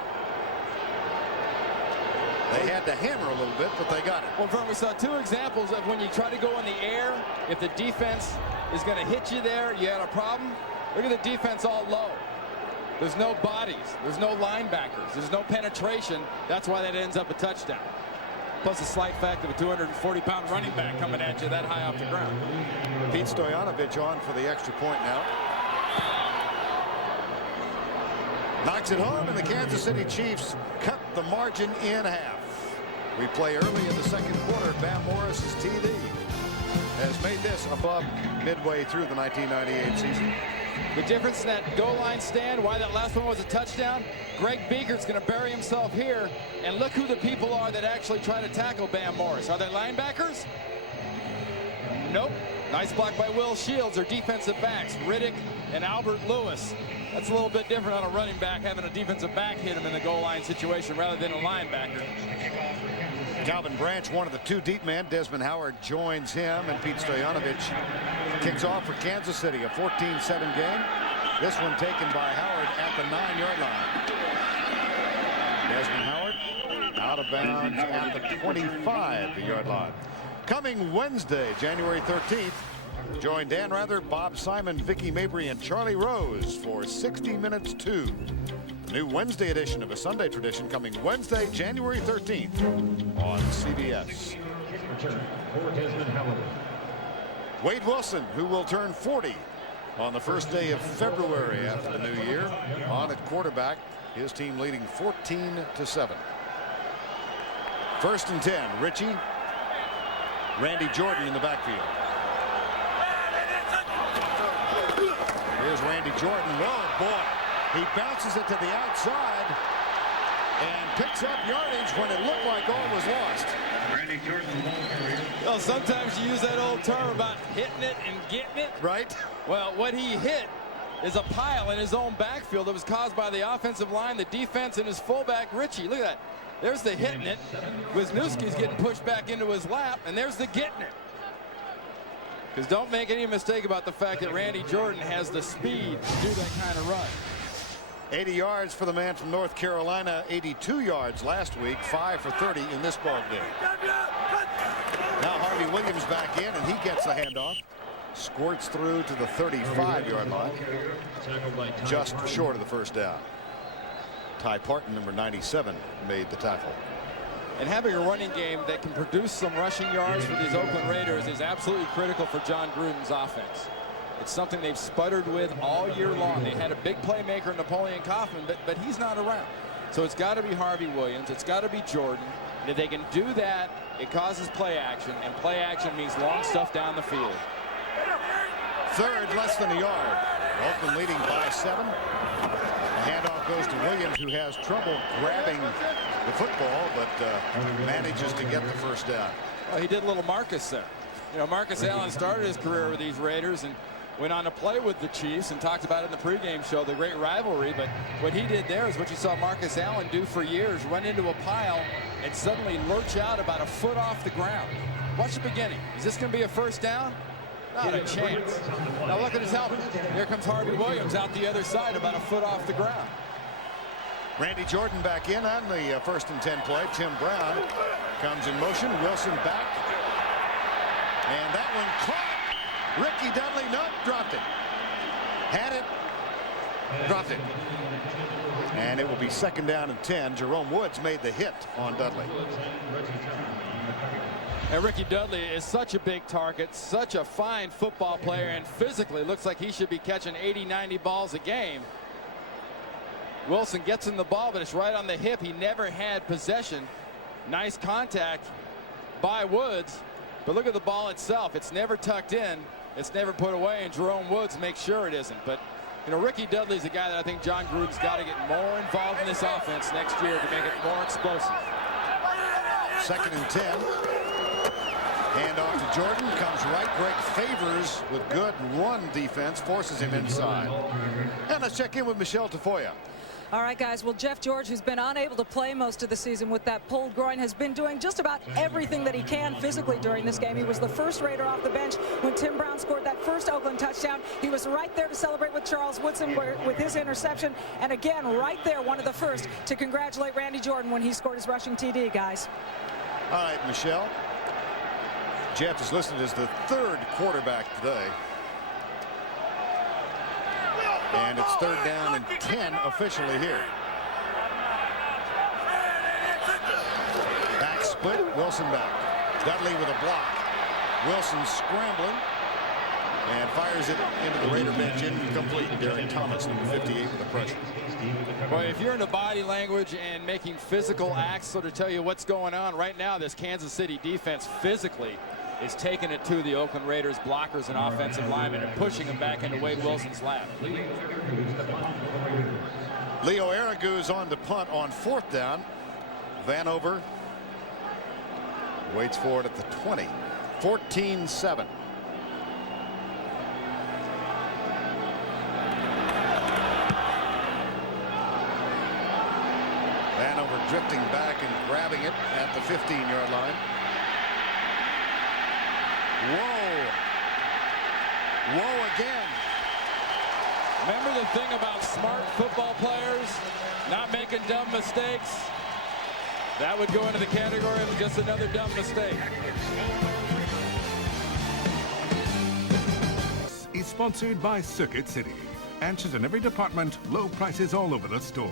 They had to hammer a little bit, but they got it. Well, Vern, we saw 2 examples of when you try to go in the air, if the defense is going to hit you there, you had a problem. Look at the defense all low. There's no bodies. There's no linebackers. There's no penetration. That's why that ends up a touchdown. Plus the slight fact of a 240-pound running back coming at you that high off the ground. Pete Stoyanovich on for the extra point now. Knocks it home, and the Kansas City Chiefs cut the margin in half. We play early in the 2nd quarter. Bam Morris's TD has made this above midway through the 1998 season. The difference in that goal line stand, why that last one was a touchdown, Greg Biekert's going to bury himself here, and look who the people are that actually try to tackle Bam Morris. Are they linebackers? Nope. Nice block by Will Shields. Their defensive backs, Riddick and Albert Lewis. That's a little bit different on a running back, having a defensive back hit him in the goal line situation rather than a linebacker. Calvin Branch, one of the 2 deep men. Desmond Howard joins him, and Pete Stoyanovich kicks off for Kansas City, a 14-7 game. This one taken by Howard at the 9-yard line. Desmond Howard out of bounds at the 25-yard line. Coming Wednesday, January 13th, join Dan Rather, Bob Simon, Vicky Mabry, and Charlie Rose for 60 Minutes 2. The new Wednesday edition of A Sunday Tradition coming Wednesday, January 13th on CBS. Wade Wilson, who will turn 40 on the first day of February after the new year, on at quarterback, his team leading 14-7. 1st and 10, Richie. Randy Jordan in the backfield. Here's Randy Jordan. Whoa, boy. He bounces it to the outside and picks up yardage when it looked like all was lost. Randy Jordan. Well, sometimes you use that old term about hitting it and getting it. Right. Well, what he hit is a pile in his own backfield that was caused by the offensive line, the defense, and his fullback, Richie. Look at that. There's the hitting it. Wisniewski's getting pushed back into his lap, and there's the getting it. Because don't make any mistake about the fact that Randy Jordan has the speed to do that kind of run. 80 yards for the man from North Carolina, 82 yards last week, 5 for 30 in this ball game. Now Harvey Williams back in, and he gets the handoff. Squirts through to the 35-yard line. Just short of the first down. Ty Parton, number 97, made the tackle. And having a running game that can produce some rushing yards for these Oakland Raiders is absolutely critical for John Gruden's offense. It's something they've sputtered with all year long. They had a big playmaker, Napoleon Kaufman, but he's not around. So it's got to be Harvey Williams. It's got to be Jordan. And if they can do that, it causes play action, and play action means long stuff down the field. Third, less than a yard. Oakland leading by 7. The handoff goes to Williams, who has trouble grabbing the football, but manages to get the first down. Well, he did a little Marcus there. You know, Marcus Allen started his career with these Raiders and went on to play with the Chiefs, and talked about it in the pregame show, the great rivalry. But what he did there is what you saw Marcus Allen do for years, run into a pile and suddenly lurch out about a foot off the ground. Watch the beginning. Is this going to be a first down? Not a chance. Now look at his helmet. Here comes Harvey Williams out the other side, about a foot off the ground. Randy Jordan back in on the 1st and 10 play. Tim Brown comes in motion. Wilson back. And that one caught. Ricky Dudley, no, dropped it. Had it, dropped it. And it will be 2nd down and 10. Jerome Woods made the hit on Dudley. And Ricky Dudley is such a big target, such a fine football player, and physically looks like he should be catching 80-90 balls a game. Wilson gets in the ball, but it's right on the hip. He never had possession. Nice contact by Woods, but look at the ball itself. It's never tucked in. It's never put away, and Jerome Woods makes sure it isn't. But, you know, Ricky Dudley's a guy that I think John Gruden's got to get more involved in this offense next year to make it more explosive. 2nd and 10. Hand off to Jordan, comes right. Greg Favors with good run defense, forces him inside. And let's check in with Michelle Tafoya. All right, guys. Well, Jeff George, who's been unable to play most of the season with that pulled groin, has been doing just about everything that he can physically during this game. He was the first Raider off the bench when Tim Brown scored that first Oakland touchdown. He was right there to celebrate with Charles Woodson with his interception. And again, right there, one of the first to congratulate Randy Jordan when he scored his rushing TD, guys. All right, Michelle. Jeff is listed as the 3rd quarterback today. And it's 3rd down and 10 officially here. Back split, Wilson back. Dudley with a block. Wilson scrambling and fires it into the Raider bench, incomplete. Derek Thomas, number 58, with the pressure. Boy, if you're into body language and making physical acts sort of tell you what's going on right now, this Kansas City defense physically is taking it to the Oakland Raiders blockers and offensive linemen and pushing them back into Wade Wilson's lap. Leo Aragu's on the punt on 4th down. Vanover waits for it at the 20. 14-7. Vanover drifting back and grabbing it at the 15-yard line. Whoa. Whoa again. Remember the thing about smart football players not making dumb mistakes? That would go into the category of just another dumb mistake. Is sponsored by Circuit City. Answers in every department, low prices all over the store.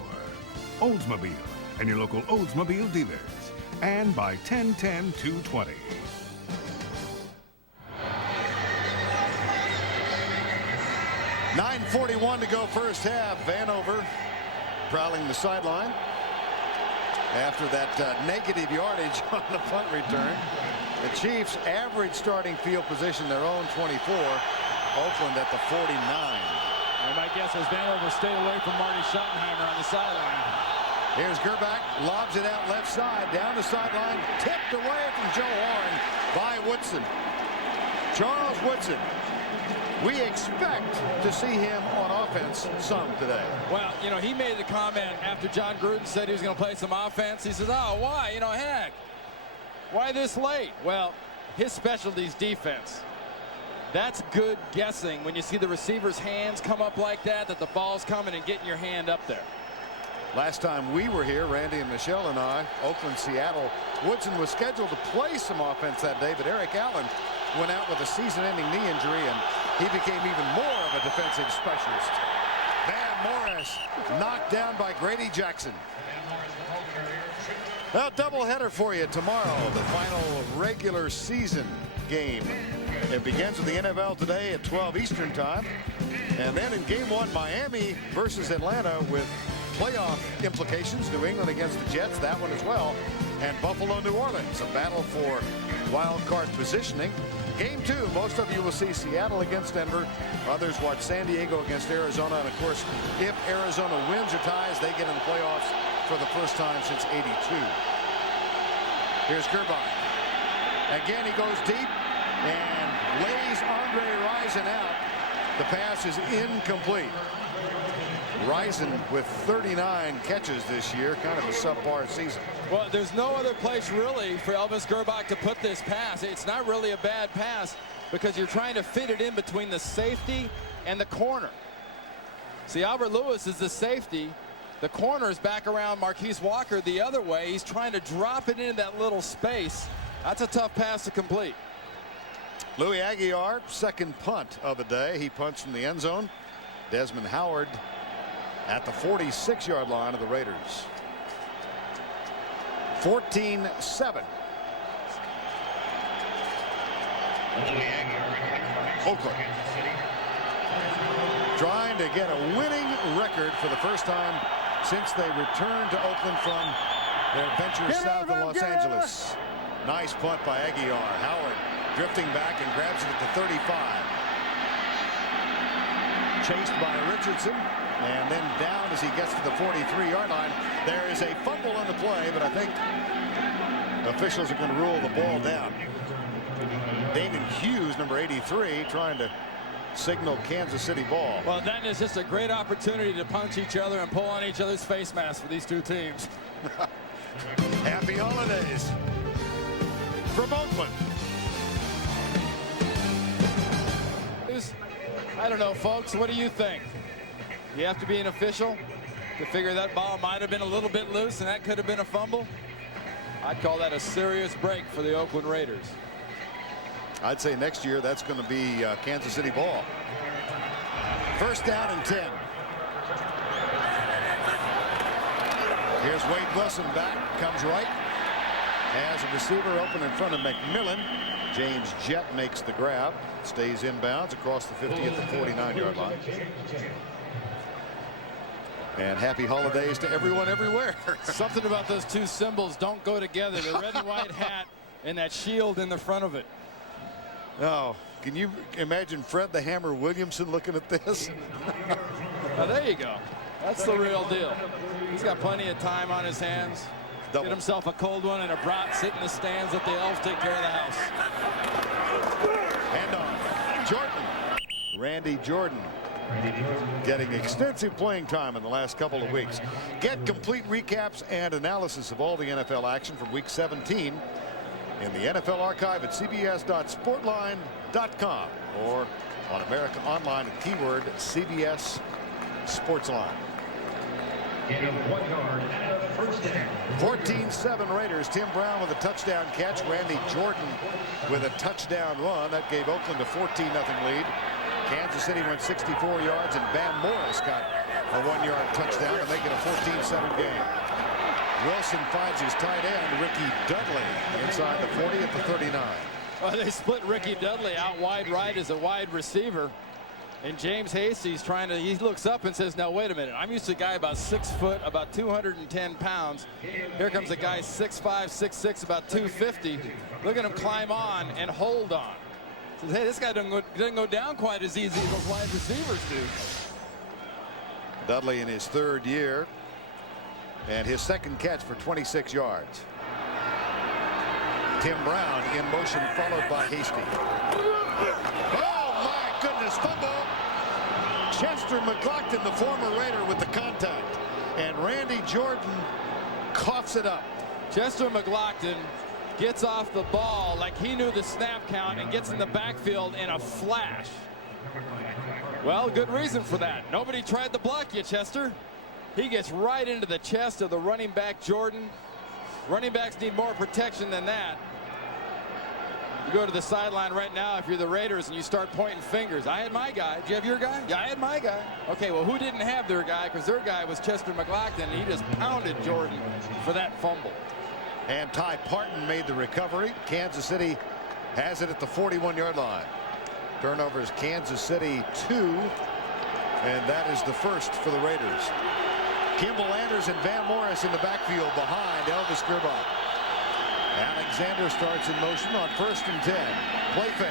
Oldsmobile and your local Oldsmobile dealers. And by 10-10-220. .941 to go first half. Vanover prowling the sideline after that negative yardage on the punt return. The Chiefs average starting field position their own 24. Oakland at the 49. And my guess is Vanover stay away from Marty Schottenheimer on the sideline. Here's Gerbach, lobs it out left side, down the sideline, tipped away from Joe Horn by Woodson. Charles Woodson. We expect to see him on offense some today. Well, you know, he made the comment after John Gruden said he was going to play some offense. He says, oh, why? You know, heck, why this late? Well, his specialty is defense. That's good guessing when you see the receiver's hands come up like that the ball's coming and getting your hand up there. Last time we were here, Randy and Michelle and I, Oakland, Seattle, Woodson was scheduled to play some offense that day, but Eric Allen went out with a season-ending knee injury, and he became even more of a defensive specialist. Van Morris knocked down by Grady Jackson. A doubleheader for you tomorrow, the final regular season game. It begins with the NFL today at 12 Eastern time. And then in game one, Miami versus Atlanta with playoff implications. New England against the Jets, that one as well. And Buffalo, New Orleans, a battle for wild card positioning. Game two, most of you will see Seattle against Denver. Others watch San Diego against Arizona. And of course, if Arizona wins or ties, they get in the playoffs for the first time since '82. Here's Gerbach. Again, he goes deep and lays Andre Rison out. The pass is incomplete. Rison with 39 catches this year, kind of a subpar season. Well, there's no other place really for Elvis Gerbach to put this pass. It's not really a bad pass because you're trying to fit it in between the safety and the corner. See, Albert Lewis is the safety. The corner is back around Marquise Walker the other way. He's trying to drop it into that little space. That's a tough pass to complete. Louis Aguilar, second punt of the day. He punts from the end zone. Desmond Howard at the 46-yard line of the Raiders. 14-7. Oakland trying to get a winning record for the first time since they returned to Oakland from their venture south of Los Angeles. Nice punt by Aguilar. Howard drifting back and grabs it at the 35. Chased by Richardson and then down as he gets to the 43-yard line. There is a fumble on the play, but I think officials are going to rule the ball down. Damon Hughes, number 83, trying to signal Kansas City ball. Well, that is just a great opportunity to punch each other and pull on each other's face masks for these two teams. Happy holidays from Oakland. I don't know, folks. What do you think? You have to be an official to figure that ball might have been a little bit loose and that could have been a fumble. I'd call that a serious break for the Oakland Raiders. I'd say next year that's going to be Kansas City ball. First down and 10. Here's Wade Wilson back, comes right. Has a receiver open in front of McMillan. James Jett makes the grab, stays inbounds across the 50 at the 49-yard line. And happy holidays to everyone everywhere. Something about those two symbols don't go together. The red and white hat and that shield in the front of it. Oh, can you imagine Fred the Hammer Williamson looking at this? Now, there you go. That's the real deal. He's got plenty of time on his hands. Get himself a cold one and a brat, sit in the stands, let the elves take care of the house. And on Jordan. Randy Jordan getting extensive playing time in the last couple of weeks. Get complete recaps and analysis of all the NFL action from week 17 in the NFL archive at cbs.sportline.com or on America Online at keyword CBS Sportsline. 14-7 Raiders. Tim Brown with a touchdown catch. Randy Jordan with a touchdown run. That gave Oakland a 14-0 lead. Kansas City went 64 yards, and Van Morris got a 1-yard touchdown to make it a 14-7 game. Wilson finds his tight end, Ricky Dudley, inside the 40 at the 39. Well, they split Ricky Dudley out wide right as a wide receiver. And James Hasty he looks up and says, now, wait a minute. I'm used to a guy about 6 foot, about 210 pounds. Here comes a guy 6'5", 6'6", about 250. Look at him climb on and hold on. Says, hey, this guy doesn't go down quite as easy as those wide receivers do. Dudley in his third year. And his second catch for 26 yards. Tim Brown in motion, followed by Hasty. Oh, my goodness, fumble. Chester McLaughlin, the former Raider, with the contact. And Randy Jordan coughs it up. Chester McLaughlin gets off the ball like he knew the snap count and gets in the backfield in a flash. Well, good reason for that. Nobody tried to block you, Chester. He gets right into the chest of the running back, Jordan. Running backs need more protection than that. You go to the sideline right now if you're the Raiders and you start pointing fingers. I had my guy. Did you have your guy? Yeah, I had my guy. Okay, well, who didn't have their guy? Because their guy was Chester McLaughlin, and he just pounded Jordan for that fumble. And Ty Parton made the recovery. Kansas City has it at the 41-yard line. Turnovers, Kansas City 2, and that is the first for the Raiders. Kimball Anders and Van Morris in the backfield behind Elvis Grbac. Alexander starts in motion on 1st and 10. Play fake.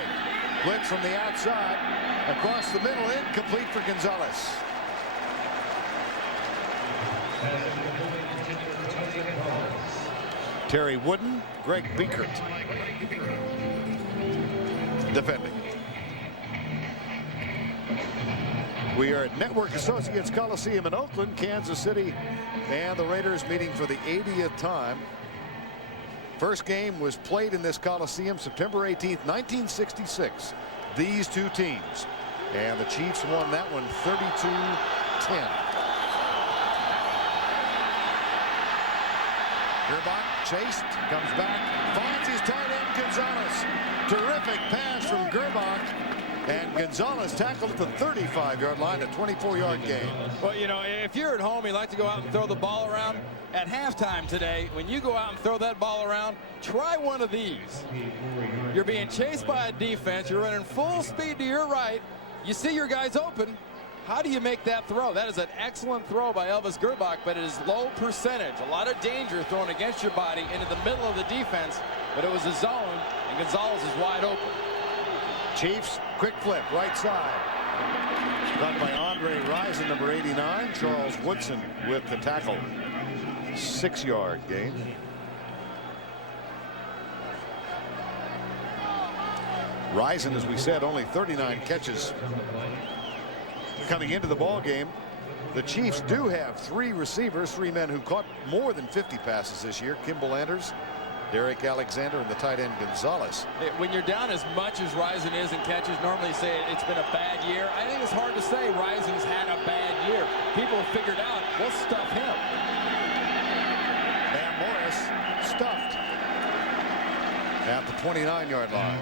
Blitz from the outside. Across the middle, incomplete for Gonzalez. Terry Wooden, Greg Biekert defending. We are at Network Associates Coliseum in Oakland, Kansas City, and the Raiders meeting for the 80th time. First game was played in this Coliseum September 18th, 1966. These two teams. And the Chiefs won that one 32-10. Grbac chased, comes back, finds his tight end Gonzalez. Terrific pass from Grbac. And Gonzalez tackled at the 35-yard line, a 24-yard gain. Well, you know, if you're at home, you like to go out and throw the ball around. At halftime today, when you go out and throw that ball around, try one of these. You're being chased by a defense. You're running full speed to your right. You see your guys open. How do you make that throw? That is an excellent throw by Elvis Grbac, but it is low percentage. A lot of danger thrown against your body into the middle of the defense, but it was a zone, and Gonzalez is wide open. Chiefs, quick flip, right side. Done by Andre Rison, number 89. Charles Woodson with the tackle. 6-yard gain. Rison, as we said, only 39 catches coming into the ball game. The Chiefs do have 3 receivers, 3 men who caught more than 50 passes this year. Kimball Anders, Derek Alexander, and the tight end Gonzalez. When you're down as much as Rison is in catches, normally say it's been a bad year. I think it's hard to say Rison's had a bad year. People have figured out, we'll stuff him. Van Morris stuffed at the 29-yard line.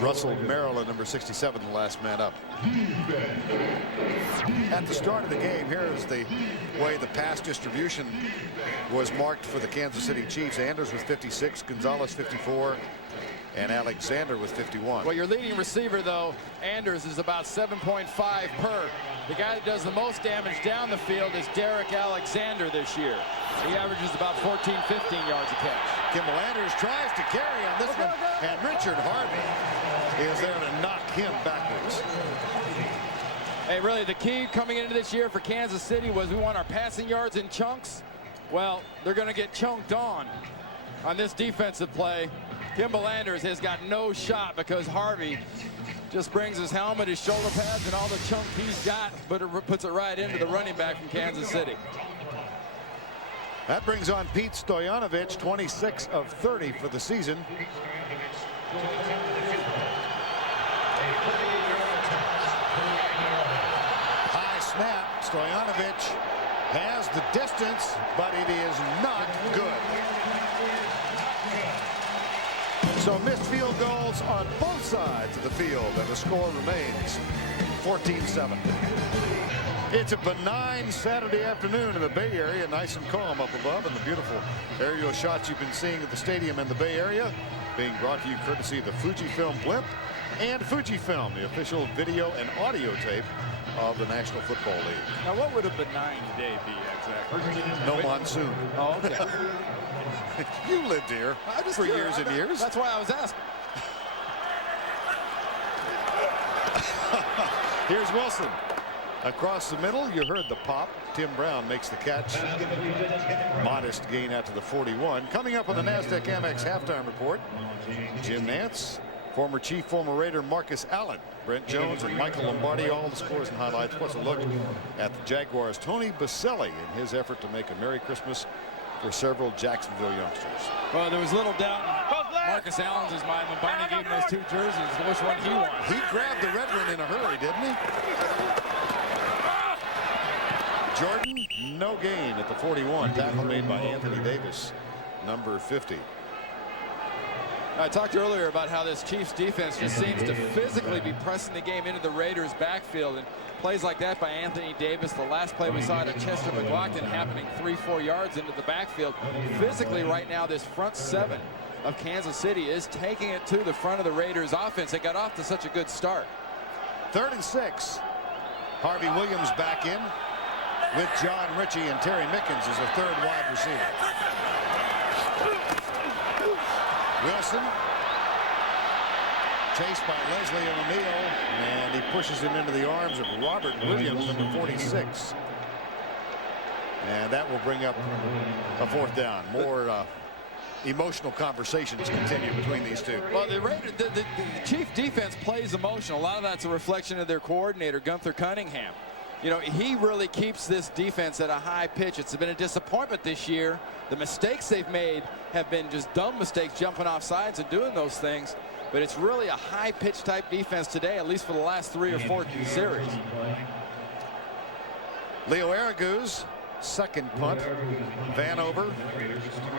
Russell Maryland, number 67, the last man up. At the start of the game, here's the way the pass distribution was marked for the Kansas City Chiefs. Anders with 56, Gonzalez 54, and Alexander with 51. Well, your leading receiver, though, Anders, is about 7.5 per. The guy that does the most damage down the field is Derek Alexander this year. He averages about 14, 15 yards a catch. Kimball Anders tries to carry on this one, and Richard Harvey is there to knock him backwards. Hey, really, the key coming into this year for Kansas City was we want our passing yards in chunks. Well, they're going to get chunked on this defensive play. Kimball Anders has got no shot because Harvey just brings his helmet, his shoulder pads, and all the chunk he's got, but it puts it right into the running back from Kansas City. That brings on Pete Stoyanovich, 26 of 30 for the season. High snap. Stoyanovich has the distance, but it is not good. So missed field goals on both sides of the field, and the score remains 14-7. It's a benign Saturday afternoon in the Bay Area, nice and calm up above, and the beautiful aerial shots you've been seeing at the stadium in the Bay Area being brought to you courtesy of the Fujifilm Blimp and Fujifilm, the official video and audio tape of the National Football League. Now, what would a benign day be exactly? No monsoon. Oh, okay. You lived here for years and years. That's why I was asking. Here's Wilson. Across the middle, you heard the pop. Tim Brown makes the catch. Modest gain out to the 41. Coming up on the NASDAQ Amex halftime report, Jim Nantz Former Chief, former Raider Marcus Allen, Brent Jones, and Michael Lombardi. All the scores and highlights. Plus a look at the Jaguars' Tony Baselli in his effort to make a Merry Christmas for several Jacksonville youngsters. Well, there was little doubt in Marcus Allen's mind when Barney gave him those 2 jerseys, which one he wanted. He grabbed the red one in a hurry, didn't he? Jordan, no gain at the 41. Tackle made by Anthony Davis, number 50. I talked earlier about how this Chiefs defense just seems to physically be pressing the game into the Raiders backfield, and plays like that by Anthony Davis. The last play we saw at Chester McLaughlin happening 3-4 yards into the backfield. Physically right now, this front 7 of Kansas City is taking it to the front of the Raiders offense. They got off to such a good start. 3rd and 6. Harvey Williams back in with John Ritchie, and Terry Mickens as a 3rd wide receiver. Wilson chased by Leslie O'Neal, and he pushes him into the arms of Robert Williams, number 46. And that will bring up a 4th down. More emotional conversations continue between these two. Well, the Chief defense plays emotional. A lot of that's a reflection of their coordinator, Gunther Cunningham. You know, he really keeps this defense at a high pitch. It's been a disappointment this year. The mistakes they've made have been just dumb mistakes, jumping off sides and doing those things. But it's really a high pitch type defense today, at least for the last 3 or 4 series. Leo Araguz, 2nd punt. Vanover,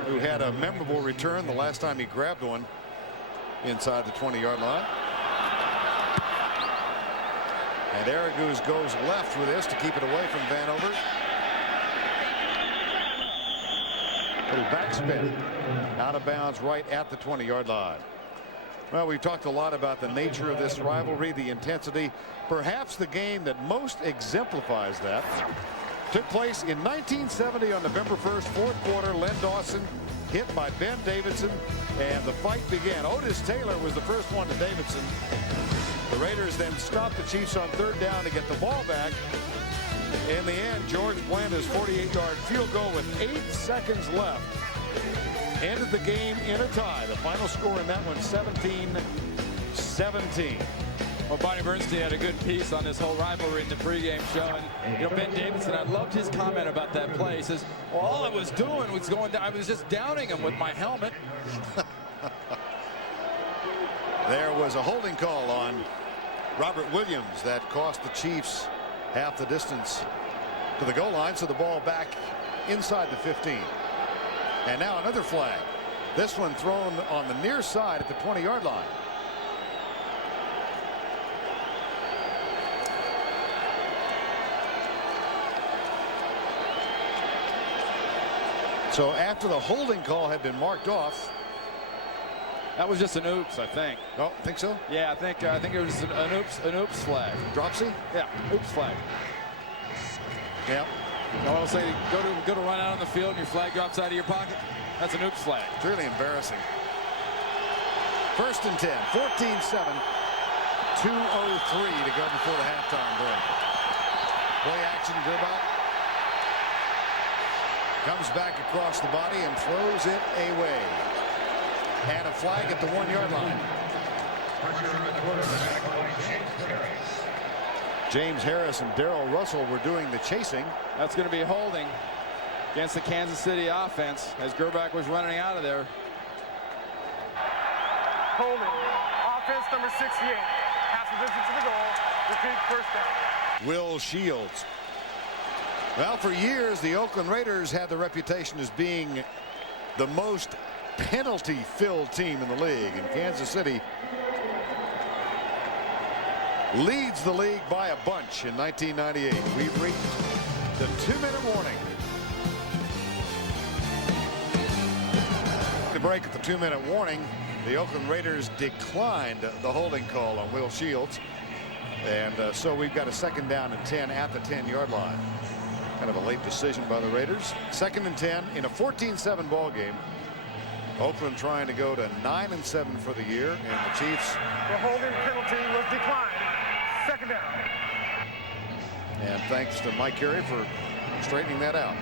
who had a memorable return the last time he grabbed one inside the 20-yard line. And Araguz goes left with this to keep it away from Vanover. Little backspin out of bounds right at the 20-yard line. Well, we've talked a lot about the nature of this rivalry, the intensity. Perhaps the game that most exemplifies that took place in 1970 on November 1st, 4th quarter. Len Dawson hit by Ben Davidson, and the fight began. Otis Taylor was the first one to Davidson. The Raiders then stopped the Chiefs on 3rd down to get the ball back. In the end, George Blanda's 48-yard field goal with 8 seconds left ended the game in a tie. The final score in that one, 17-17. Well, Bonnie Bernstein had a good piece on this whole rivalry in the pregame show. And, you know, Ben Davidson, I loved his comment about that play. He says, well, all I was doing was going down. I was just downing him with my helmet. There was a holding call on Robert Williams that cost the Chiefs half the distance to the goal line, so the ball back inside the 15. And now another flag. This one thrown on the near side at the 20-yard line. So after the holding call had been marked off. That was just an oops, I think. Oh, think so? Yeah, I think it was an oops flag. Dropsy? Yeah, oops flag. Yeah. I want to say go to run out on the field and your flag drops out of your pocket. That's an oops flag. It's really embarrassing. 1st and 10, 14-7, 2:03 to go before the halftime break. Play action, Gerbach comes back across the body and throws it away. And a flag at the 1-yard line. James Harris and Darrell Russell were doing the chasing. That's going to be holding against the Kansas City offense as Gerbach was running out of there. Holding. Offense number 68. Pass the distance to the goal. Repeat, 1st down. Will Shields. Well, for years, the Oakland Raiders had the reputation as being the most penalty-filled team in the league, and Kansas City leads the league by a bunch in 1998. We've reached the 2-minute warning. The break at the 2-minute warning, the Oakland Raiders declined the holding call on Will Shields, and so we've got a 2nd down and 10 at the 10-yard line. Kind of a late decision by the Raiders. 2nd and 10 in a 14-7 ball game. Oakland trying to go to 9-7 for the year, and the Chiefs. The holding penalty was declined. 2nd down. And thanks to Mike Carey for straightening that out.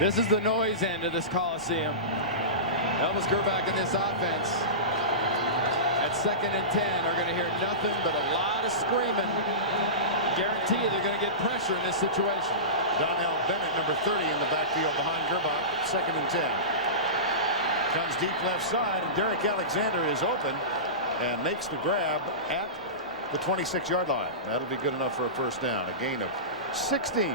This is the noise end of this Coliseum. Elvis Grbac in this offense at 2nd and 10 are going to hear nothing but a lot of screaming. Guarantee you they're going to get pressure in this situation. Donnell Bennett, number 30, in the backfield behind Grbac, 2nd and 10. Comes deep left side, and Derek Alexander is open and makes the grab at the 26-yard line. That'll be good enough for a first down. A gain of 16.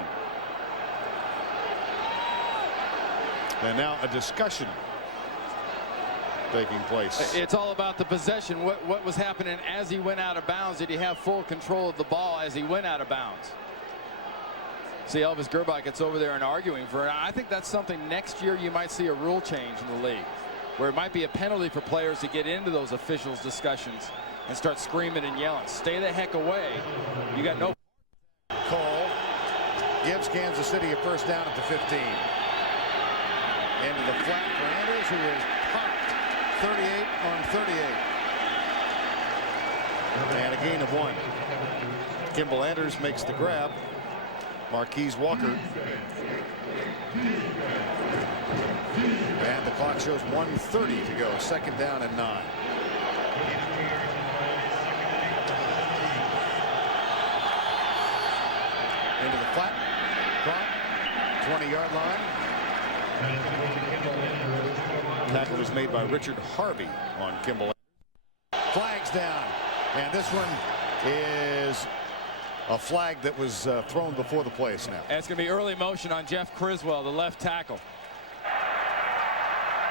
And now a discussion taking place. It's all about the possession. What was happening as he went out of bounds? Did he have full control of the ball as he went out of bounds? See, Elvis Grbac gets over there and arguing for it. I think that's something next year you might see a rule change in the league, where it might be a penalty for players to get into those officials' discussions and start screaming and yelling. Stay the heck away. You got no. Call gives Kansas City a first down at the 15. Into the flat for Anders, who is popped 38 on 38. And a gain of 1. Kimball Anders makes the grab. Marquise Walker. And the clock shows 1:30 to go. 2nd down and 9. Into the flat. Caught. 20-yard line. Tackle was made by Richard Harvey on Kimball. Flags down. And this one is a flag that was thrown before the play snap. And it's going to be early motion on Jeff Criswell, the left tackle.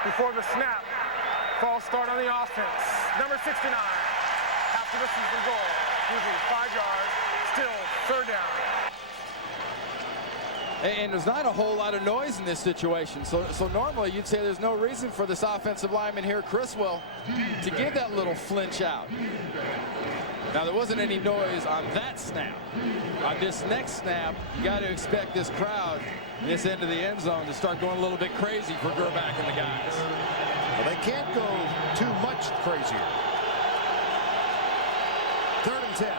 Before the snap, false start on the offense. Number 69. After the season goal. Usually 5 yards. Still 3rd down. And there's not a whole lot of noise in this situation. So normally you'd say there's no reason for this offensive lineman here, Criswell, to give that little flinch out. Now, there wasn't any noise on that snap. On this next snap, you got to expect this crowd, this end of the end zone, to start going a little bit crazy for Grbac and the guys. Well, they can't go too much crazier. 3rd and 10.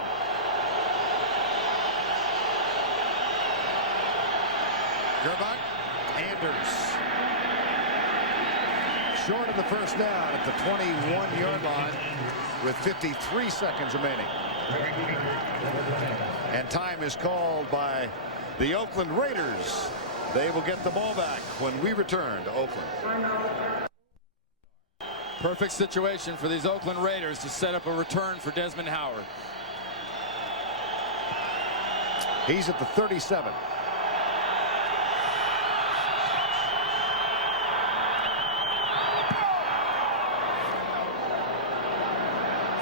Grbac, Anders. Short of the first down at the 21-yard line with 53 seconds remaining. And time is called by the Oakland Raiders. They will get the ball back when we return to Oakland. Perfect situation for these Oakland Raiders to set up a return for Desmond Howard. He's at the 37.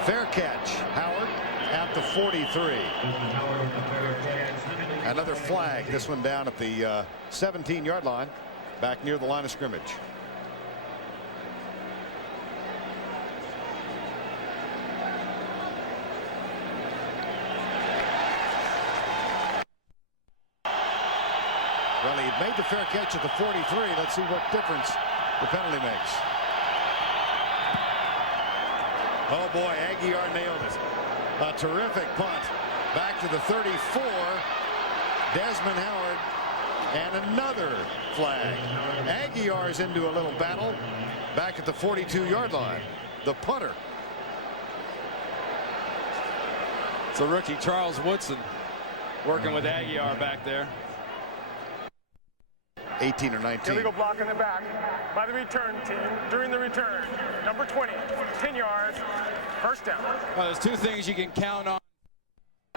Fair catch. Howard at the 43. Another flag. This one down at the 17-yard line, back near the line of scrimmage. Well, he made the fair catch at the 43. Let's see what difference the penalty makes. Oh boy, Aguiar nailed it. A terrific punt. Back to the 34. Desmond Howard. And another flag. Aguiar's into a little battle. Back at the 42-yard line. The punter. It's a rookie, Charles Woodson, working with Aguiar back there. 18 or 19. Illegal block in the back by the return team during the return. Number 20, 10 yards, first down. Well, there's two things you can count on.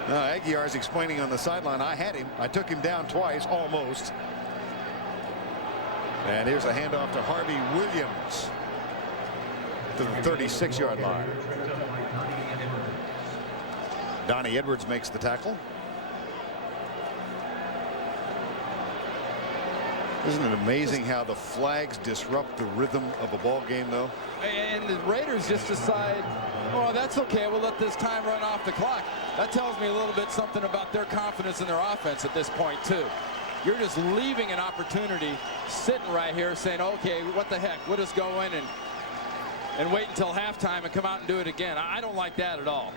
Aguiar's explaining on the sideline. I had him. I took him down twice, almost. And here's a handoff to Harvey Williams to the 36-yard line. Donnie Edwards makes the tackle. Isn't it amazing how the flags disrupt the rhythm of a ball game, though? And the Raiders just decide, oh, that's okay, we'll let this time run off the clock. That tells me a little bit something about their confidence in their offense at this point, too. You're just leaving an opportunity sitting right here saying, okay, what the heck, we'll just go in and wait until halftime and come out and do it again. I don't like that at all.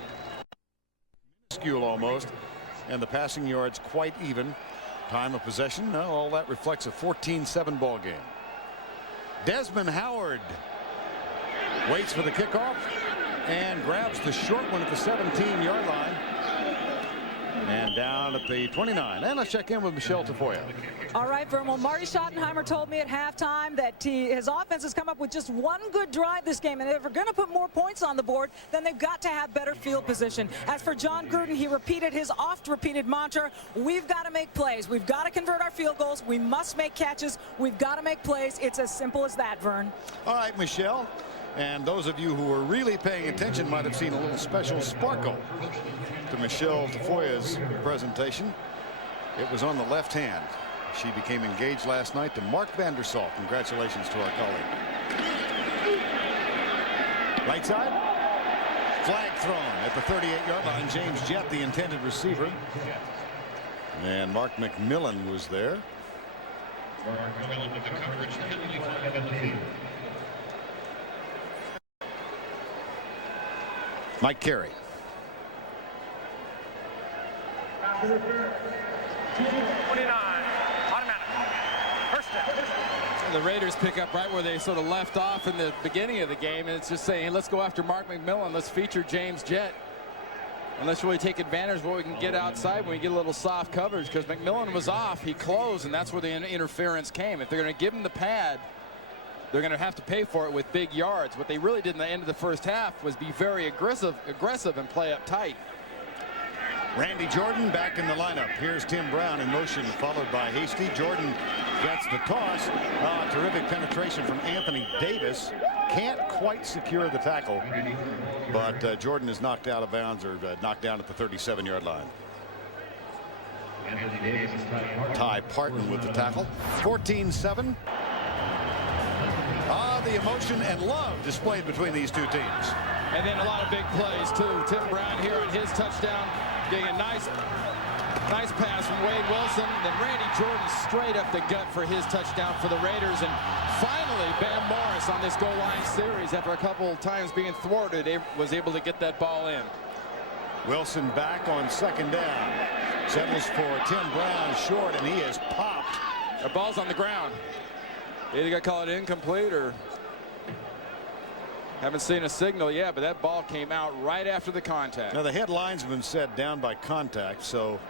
Minuscule almost, and the passing yards quite even. Time of possession, no, all that reflects a 14-7 ball game. Desmond Howard Waits for the kickoff and grabs the short one at the 17-yard line. And down at the 29. And let's check in with Michelle Tafoya. All right, Vern. Well, Marty Schottenheimer told me at halftime that his offense has come up with just one good drive this game. And if they're going to put more points on the board, then they've got to have better field position. As for John Gruden, he repeated his oft-repeated mantra, we've got to make plays. We've got to convert our field goals. We must make catches. We've got to make plays. It's as simple as that, Vern. All right, Michelle. And those of you who were really paying attention might have seen a little special sparkle to Michelle Tafoya's presentation. It was on the left hand. She became engaged last night to Mark Vandersall. Congratulations to our colleague. Right side. Flag thrown at the 38-yard line. James Jett, the intended receiver. And Mark McMillan was there. Mike Carey. 29. Automatic. First down. The Raiders pick up right where they sort of left off in the beginning of the game, and it's just saying, hey, let's go after Mark McMillan. Let's feature James Jett. And let's really take advantage of what we can get outside when we get a little soft coverage, because McMillan was off. He closed, and that's where the interference came. If they're going to give him the pad, they're going to have to pay for it with big yards. What they really did in the end of the first half was be very aggressive and play up tight. Randy Jordan back in the lineup. Here's Tim Brown in motion, followed by Hasty. Jordan gets the toss. Terrific penetration from Anthony Davis. Can't quite secure the tackle, but Jordan is knocked out of bounds, or knocked down at the 37-yard line. Ty Parton with the tackle. 14-7. The emotion and love displayed between these two teams. And then a lot of big plays too. Tim Brown here on his touchdown, getting a nice pass from Wade Wilson. Then Randy Jordan straight up the gut for his touchdown for the Raiders. And finally, Bam Morris on this goal line series, after a couple of times being thwarted, was able to get that ball in. Wilson back on second down. Settles for Tim Brown short, and he is popped. The ball's on the ground. Either got called incomplete or haven't seen a signal yet, but that ball came out right after the contact. Now the head linesman said down by contact, so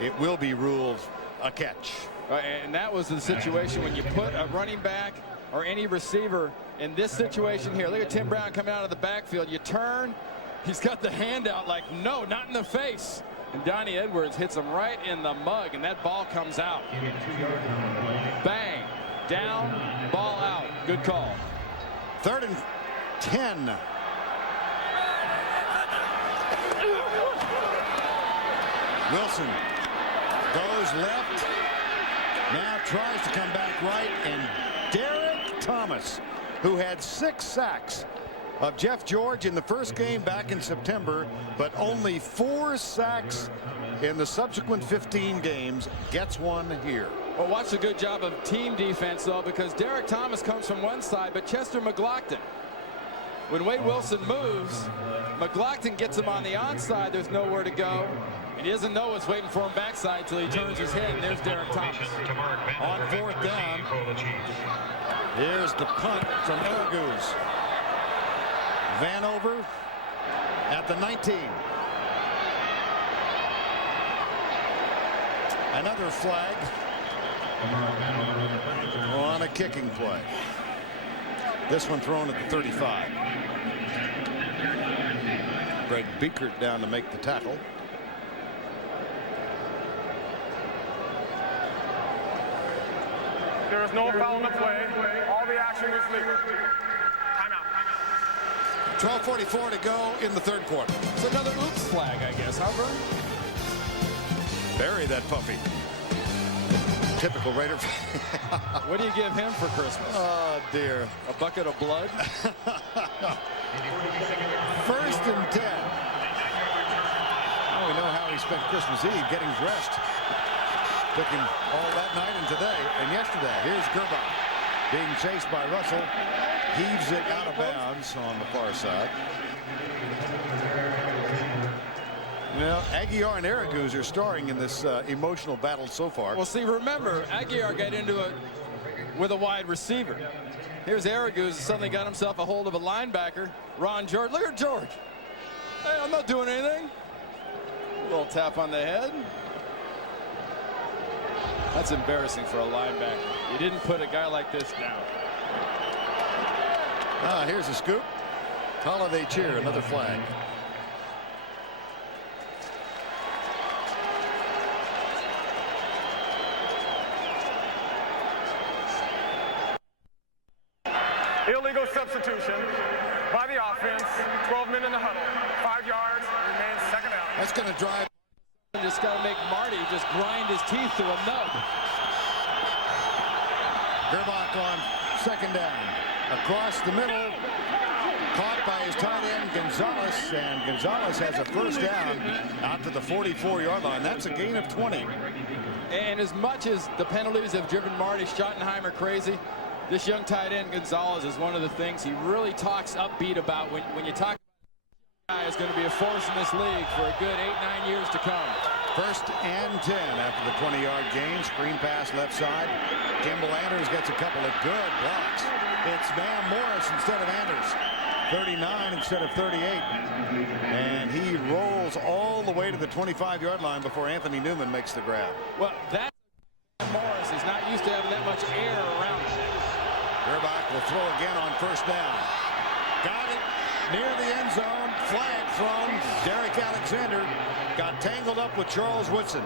it will be ruled a catch. And that was the situation when you put a running back or any receiver in this situation here. Look at Tim Brown coming out of the backfield. You turn, he's got the hand out like, no, not in the face. And Donnie Edwards hits him right in the mug, and that ball comes out. Bang. Down, ball out. Good call. 3rd and 10. Wilson goes left. Now tries to come back right. And Derek Thomas, who had 6 sacks of Jeff George in the first game back in September, but only 4 sacks in the subsequent 15 games, gets one here. Well, watch the good job of team defense, though, because Derek Thomas comes from one side, but Chester McLaughlin, when Wade Wilson moves, McLaughlin gets him on the onside. There's nowhere to go, and he doesn't know what's waiting for him backside until he turns his head, and there's Derek Thomas. On 4th down, here's the punt from Araguz. Vanover at the 19. Another flag on a kicking play. This one thrown at the 35. Greg Biekert down to make the tackle. There is no foul on the play. All the action was legal. Timeout. 12:44 to go in the 3rd quarter. It's another oops flag, I guess, huh, Vern? Bury that puppy. Typical Raider. What do you give him for Christmas? Oh, dear. A bucket of blood? 1st and 10. Oh, we know how he spent Christmas Eve getting dressed. Took him all that night and today and yesterday. Here's Gerbach being chased by Russell. Heaves it out of bounds on the far side. Well, Aguiar and Araguz are starring in this emotional battle so far. Well, see, remember, Aguiar got into with a wide receiver. Here's Araguz, suddenly got himself a hold of a linebacker. Ron George, look at George. Hey, I'm not doing anything. A little tap on the head. That's embarrassing for a linebacker. You didn't put a guy like this down. Here's a scoop. Holiday cheer, another flag. Illegal substitution by the offense. 12 men in the huddle. 5 yards. Remains second out. That's going to drive. Just got to make Marty just grind his teeth to a nub. Gerbach on second down. Across the middle. Caught by his tight end, Gonzalez. And Gonzalez has a first down out to the 44-yard line. That's a gain of 20. And as much as the penalties have driven Marty Schottenheimer crazy, this young tight end Gonzalez is one of the things he really talks upbeat about when you talk about a guy is going to be a force in this league for a good 8-9 years to come. First and 10 after the 20-yard gain. Screen pass left side. Kimball Anders gets a couple of good blocks. It's Van Morris instead of Anders. 39 instead of 38. And he rolls all the way to the 25-yard line before Anthony Newman makes the grab. Well, that Morris is not used to having that much air around him. Gerbach will throw again on first down. Got it near the end zone. Flag thrown. Derek Alexander got tangled up with Charles Woodson.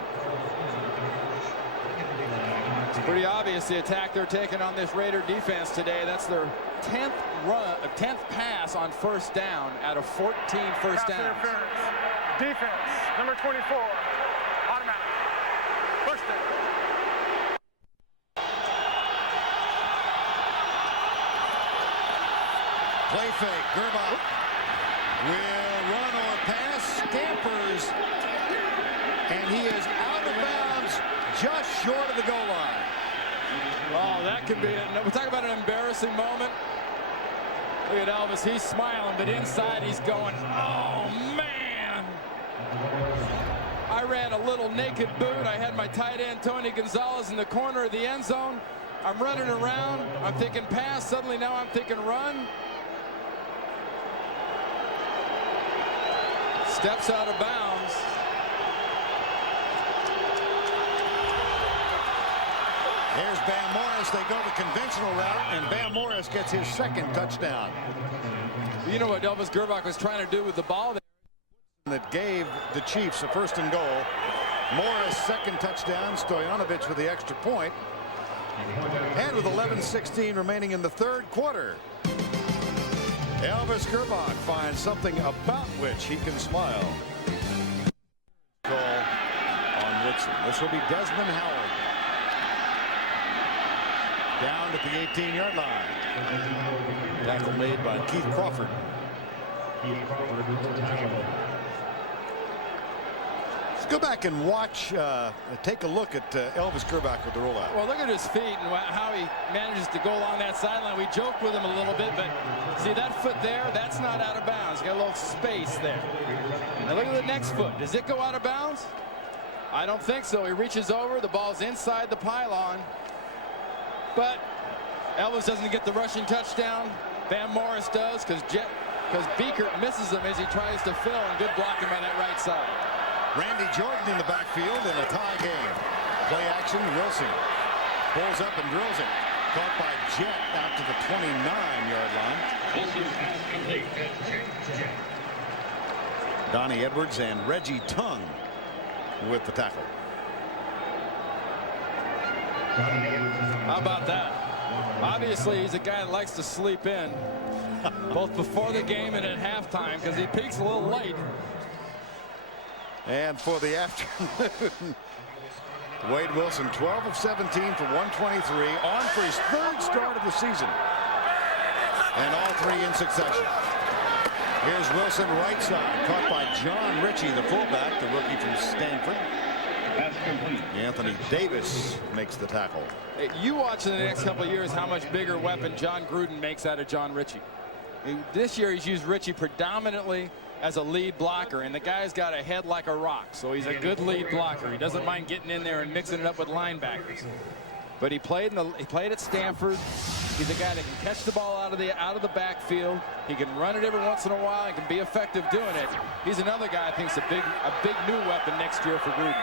It's pretty obvious the attack they're taking on this Raider defense today. That's their 10th pass on first down out of 14 first downs. Defense, number 24, automatic. First down. Play fake. Gerbach will run or pass. Scampers. And he is out of bounds just short of the goal line. Oh, that could be it. We're talking about an embarrassing moment. Look at Elvis. He's smiling, but inside he's going, oh, man. I ran a little naked boot. I had my tight end, Tony Gonzalez, in the corner of the end zone. I'm running around. I'm thinking pass. Suddenly now I'm thinking run. Steps out of bounds. There's Van Morris. They go the conventional route, and Van Morris gets his second touchdown. You know what Elvis Gerbach was trying to do with the ball there? That gave the Chiefs a first and goal. Morris second touchdown. Stoyanovich with the extra point. And with 11:16 remaining in the third quarter, Elvis Gerbach finds something about which he can smile. Call on Woodson. This will be Desmond Howard. Down at the 18-yard line. Tackle made by Keith Crawford. Let's go back and watch, take a look at Elvis Gerbach with the rollout. Well, look at his feet and how he manages to go along that sideline. We joked with him a little bit, but see that foot there? That's not out of bounds. Got a little space there. Now look at the next foot. Does it go out of bounds? I don't think so. He reaches over. The ball's inside the pylon. But Elvis doesn't get the rushing touchdown. Van Morris does because Beaker misses him as he tries to fill, and good blocking by that right side. Randy Jordan in the backfield in a tie game. Play action. Wilson pulls up and drills it. Caught by Jett out to the 29-yard line. Donnie Edwards and Reggie Tongue with the tackle. How about that? Obviously, he's a guy that likes to sleep in, both before the game and at halftime, because he peaks a little late. And for the afternoon, Wade Wilson, 12 of 17 for 123, on for his third start of the season. And all three in succession. Here's Wilson right side, caught by John Ritchie, the fullback, the rookie from Stanford. Anthony Davis makes the tackle. Hey, you watch in the next couple of years how much bigger weapon John Gruden makes out of John Ritchie. This year he's used Ritchie predominantly as a lead blocker, and the guy's got a head like a rock, so he's a good lead blocker. He doesn't mind getting in there and mixing it up with linebackers. But he played at Stanford. He's a guy that can catch the ball out of the backfield. He can run it every once in a while. He can be effective doing it. He's another guy I think is a big new weapon next year for Gruden.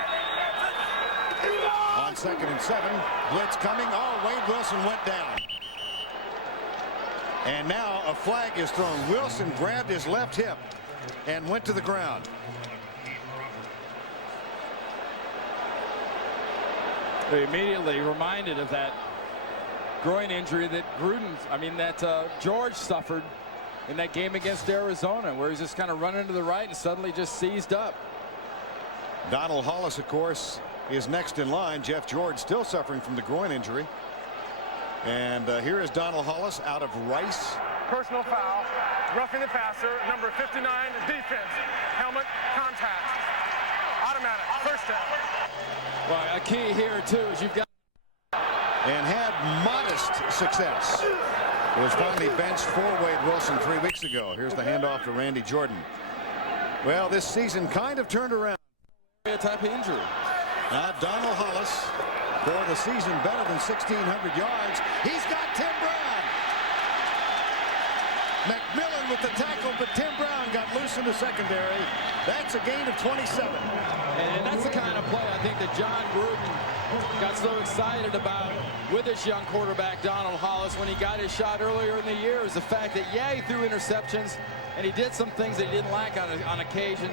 On 2nd and 7, blitz coming. Oh, Wade Wilson went down. And now a flag is thrown. Wilson grabbed his left hip and went to the ground. They immediately reminded of that groin injury that George suffered in that game against Arizona, where he's just kind of running to the right and suddenly just seized up. Donald Hollis, of course, is next in line. Jeff George still suffering from the groin injury. And here is Donald Hollis out of Rice. Personal foul, roughing the passer, number 59, defense, helmet, contact, automatic, first down. Well, a key here, too, is you've got... And had modest success. Was finally benched for Wade Wilson 3 weeks ago. Here's the handoff to Randy Jordan. Well, this season kind of turned around. Type of injury. Now Donald Hollis for the season better than 1,600 yards. He's got Tim Brown. McMillan with the tackle, but Tim Brown got loose in the secondary. That's a gain of 27. And that's the kind of play I think that John Gruden got so excited about with this young quarterback, Donald Hollis, when he got his shot earlier in the year, is the fact that, yeah, he threw interceptions, and he did some things that he didn't like on occasion.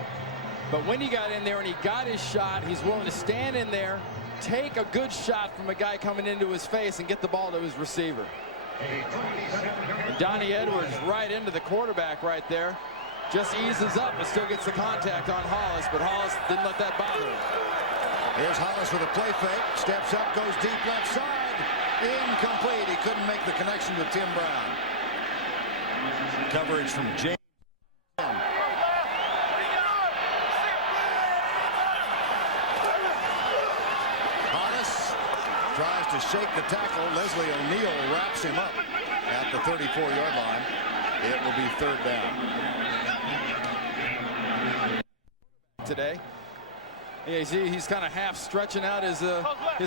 But when he got in there and he got his shot, he's willing to stand in there, take a good shot from a guy coming into his face, and get the ball to his receiver. And Donnie Edwards right into the quarterback right there. Just eases up and still gets the contact on Hollis, but Hollis didn't let that bother him. Here's Hollis with a play fake. Steps up, goes deep left side. Incomplete. He couldn't make the connection with Tim Brown. Coverage from James. Hollis tries to shake the tackle. Leslie O'Neal wraps him up at the 34-yard line. It will be 3rd down. Today. Yeah, you see he's kind of half stretching out his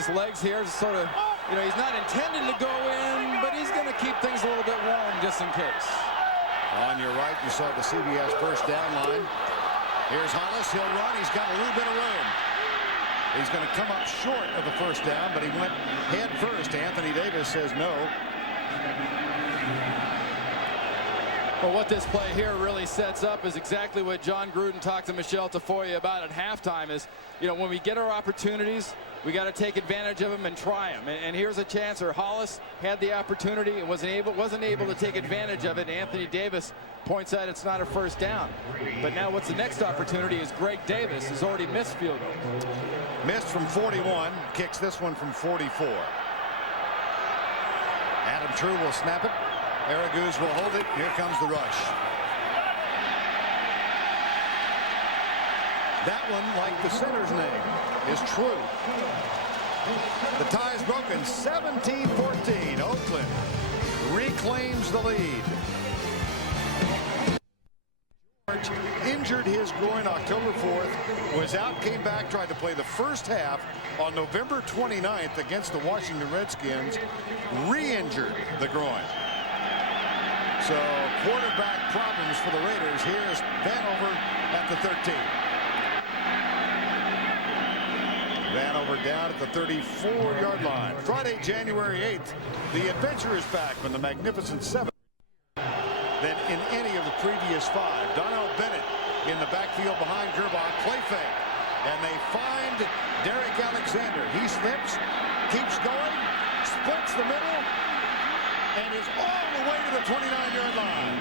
legs here, sort of, you know, he's not intending to go in, but he's going to keep things a little bit warm just in case. On your right, you saw the CBS first down line. Here's Hollis. He'll run. He's got a little bit of room. He's going to come up short of the first down, but he went head first. Anthony Davis says no. Well, what this play here really sets up is exactly what John Gruden talked to Michelle Tafoya about at halftime is, you know, when we get our opportunities, we got to take advantage of them and try them. And here's a chance where Hollis had the opportunity and wasn't able to take advantage of it. Anthony Davis points out it's not a first down. But now what's the next opportunity is Greg Davis has already missed field goal. Missed from 41, kicks this one from 44. Adam True will snap it. Araguz will hold it. Here comes the rush. That one, like the center's name, is True. The tie is broken. 17-14. Oakland reclaims the lead. Injured his groin October 4th, was out, came back, tried to play the first half on November 29th against the Washington Redskins, re-injured the groin. So quarterback problems for the Raiders. Here's Vanover at the 13. Vanover down at the 34-yard line. Friday, January 8th, the adventure is back from the Magnificent Seven than in any of the previous 5. Donnell Bennett in the backfield behind Gerbach, play fake, and they find Derek Alexander. He slips, keeps going, splits the middle, and is all the way to the 29-yard line.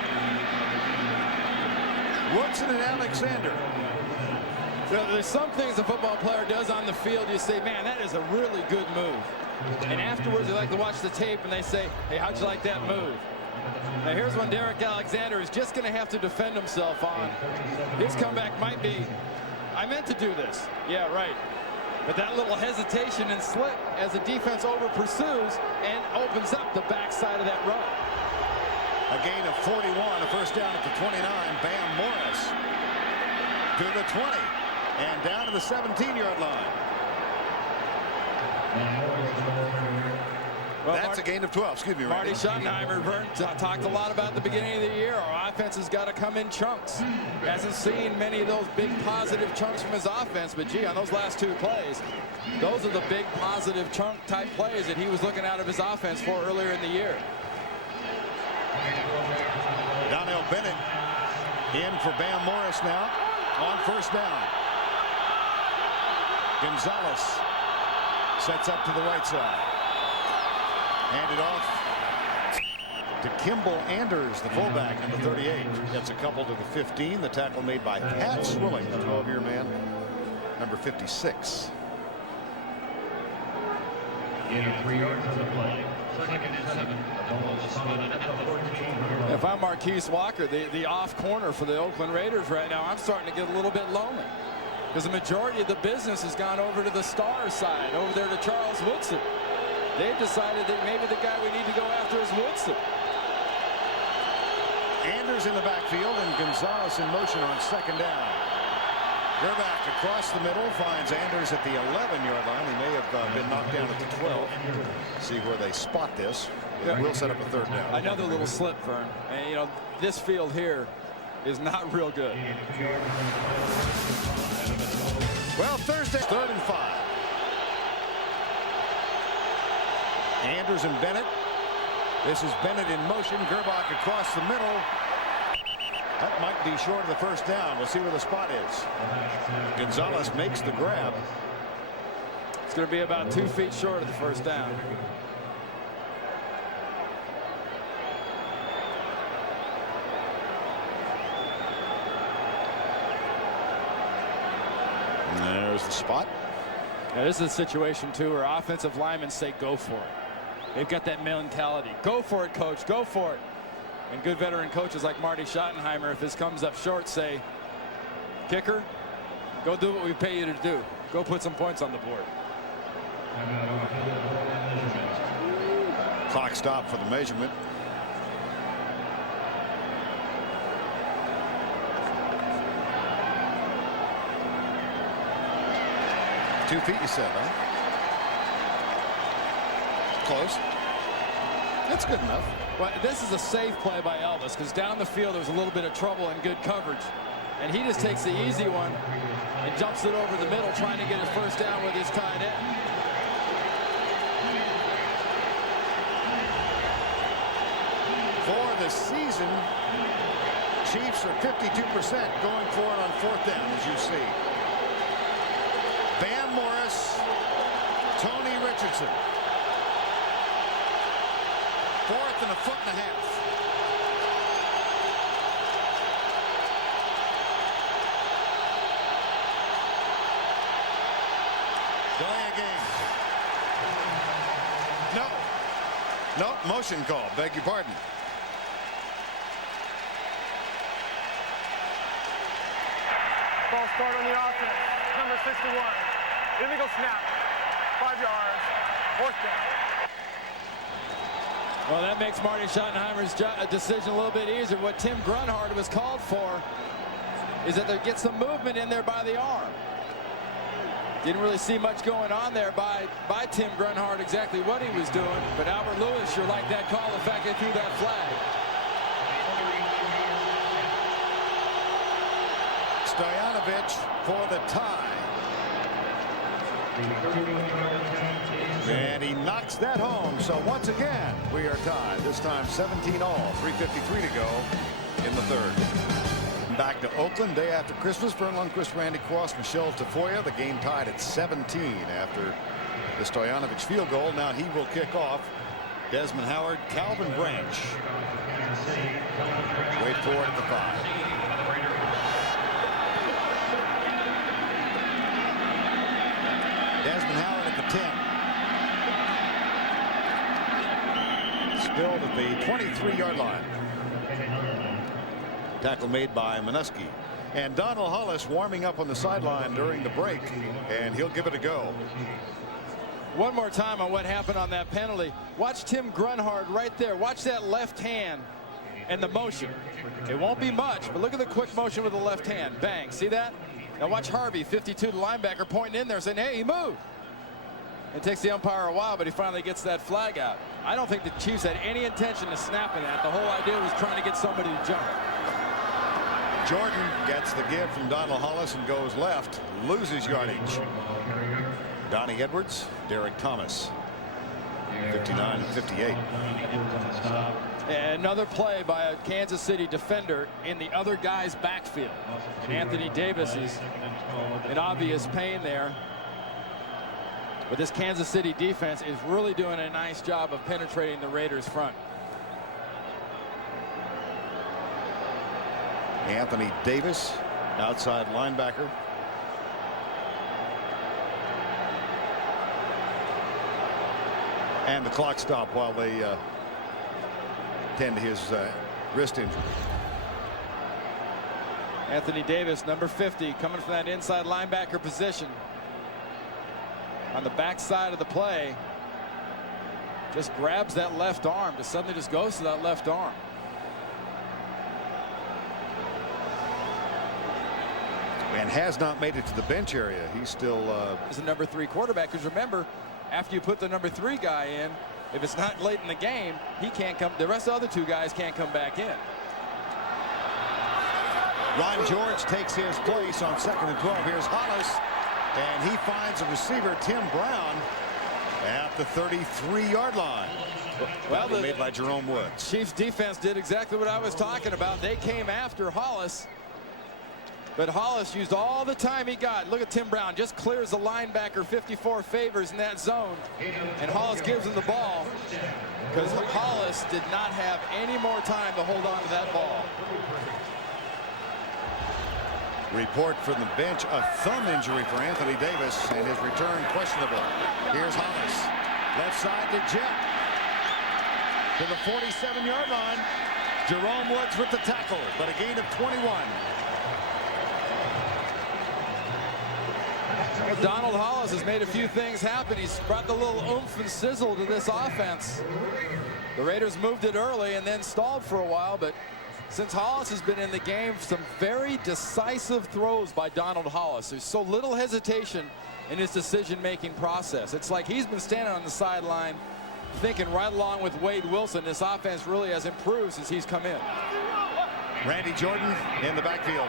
Woodson and Alexander. So there's some things a football player does on the field, you say, man, that is a really good move. And afterwards, they like to watch the tape, and they say, hey, how'd you like that move? Now here's one Derek Alexander is just going to have to defend himself on. His comeback might be, I meant to do this. Yeah, right. But that little hesitation and slip as the defense over pursues and opens up the backside of that row. A gain of 41, a first down at the 29. Bam Morris to the 20 and down to the 17-yard line. Well, That's a gain of 12. Excuse me, Marty Randy. Schottenheimer, Vern, talked a lot about at the beginning of the year. Our offense has got to come in chunks. Hasn't seen many of those big positive chunks from his offense, but gee, on those last 2 plays, those are the big positive chunk type plays that he was looking out of his offense for earlier in the year. Donnell Bennett in for Bam Morris now on first down. Gonzalez sets up to the right side. Handed off to Kimball Anders, the fullback, number 38. Gets a couple to the 15. The tackle made by Pat Swilling, the 12-year man, number 56. In 3 yards of the play. 2nd and 7. The ball is spotted at the 14. If I'm Marquise Walker, the off corner for the Oakland Raiders right now, I'm starting to get a little bit lonely. Because the majority of the business has gone over to the star side, over there to Charles Woodson. They've decided that maybe the guy we need to go after is Woodson. Anders in the backfield and Gonzalez in motion on 2nd down. Gerbach across the middle finds Anders at the 11-yard line. He may have been knocked down at the 12. See where they spot this. We'll set up a 3rd down. Another little slip, Vern. And, you know, this field here is not real good. Well, Thursday, 3rd and 5. Anders and Bennett. This is Bennett in motion. Gerbach across the middle. That might be short of the 1st down. We'll see where the spot is. Gonzalez makes the grab. It's going to be about 2 feet short of the 1st down. And there's the spot. Now, this is a situation, too, where offensive linemen say go for it. They've got that mentality. Go for it, coach. Go for it. And good veteran coaches like Marty Schottenheimer, if this comes up short, say, kicker, go do what we pay you to do. Go put some points on the board. Clock stop for the measurement. Two feet, you said, huh? Close. That's good enough. Well, this is a safe play by Elvis because down the field there's a little bit of trouble and good coverage. And he just takes the easy one and jumps it over the middle trying to get his 1st down with his tight end. For the season, Chiefs are 52% going for it on 4th down, as you see. Bam Morris, Tony Richardson. 4th and a foot and a half. Delay a game. No. No, motion call. Beg your pardon. Ball start on the offense. Number 61. Illegal snap. 5 yards. 4th down. Well, that makes Marty Schottenheimer's decision a little bit easier. What Tim Grunhard was called for is that there gets some movement in there by the arm. Didn't really see much going on there by Tim Grunhard, exactly what he was doing. But Albert Lewis sure liked that call, the fact they threw that flag. Stoyanovich for the tie. And he knocks that home. So once again, we are tied. This time 17 all. 3:53 to go in the 3rd. Back to Oakland, day after Christmas. Vern Lundquist, Randy Cross, Michelle Tafoya. The game tied at 17 after the Stoyanovich field goal. Now he will kick off. Desmond Howard, Calvin Branch. Wait for it at the 5. Desmond Howard at the 10. Spilled at the 23-yard line. Tackle made by Minuski. And Donald Hollis warming up on the sideline during the break, and he'll give it a go. One more time on what happened on that penalty. Watch Tim Grunhard right there. Watch that left hand and the motion. It won't be much, but look at the quick motion with the left hand. Bang. See that? Now watch Harvey, 52, the linebacker, pointing in there saying, hey, he moved. It takes the umpire a while, but he finally gets that flag out. I don't think the Chiefs had any intention of snapping that. The whole idea was trying to get somebody to jump. Jordan gets the give from Donald Hollis and goes left, loses yardage. Donnie Edwards, Derek Thomas, 59 and 58. And another play by a Kansas City defender in the other guy's backfield. And Anthony Davis is in obvious pain there. But this Kansas City defense is really doing a nice job of penetrating the Raiders' front. Anthony Davis, outside linebacker. And the clock stopped while they tend to his wrist injury. Anthony Davis, number 50, coming from that inside linebacker position. On the backside of the play, just grabs that left arm. Just suddenly just goes to that left arm. And has not made it to the bench area. He's still as a number 3 quarterback, because remember, after you put the number 3 guy in, if it's not late in the game, he can't come. The rest of the other 2 guys can't come back in. Ron George takes his place on 2nd and 12. Here's Hollis, and he finds a receiver, Tim Brown, at the 33-yard line. Well, made by Jerome Woods. Chiefs defense did exactly what I was talking about. They came after Hollis, but Hollis used all the time he got. Look at Tim Brown, just clears the linebacker 54 favors in that zone, and Hollis gives him the ball because Hollis did not have any more time to hold on to that ball. Report from the bench, a thumb injury for Anthony Davis, and his return questionable. Here's Hollis, left side to Jet, to the 47-yard line. Jerome Woods with the tackle, but a gain of 21. Donald Hollis has made a few things happen. He's brought the little oomph and sizzle to this offense. The Raiders moved it early and then stalled for a while, but since Hollis has been in the game, some very decisive throws by Donald Hollis. There's so little hesitation in his decision-making process. It's like he's been standing on the sideline thinking right along with Wade Wilson. This offense really has improved since he's come in. Randy Jordan in the backfield.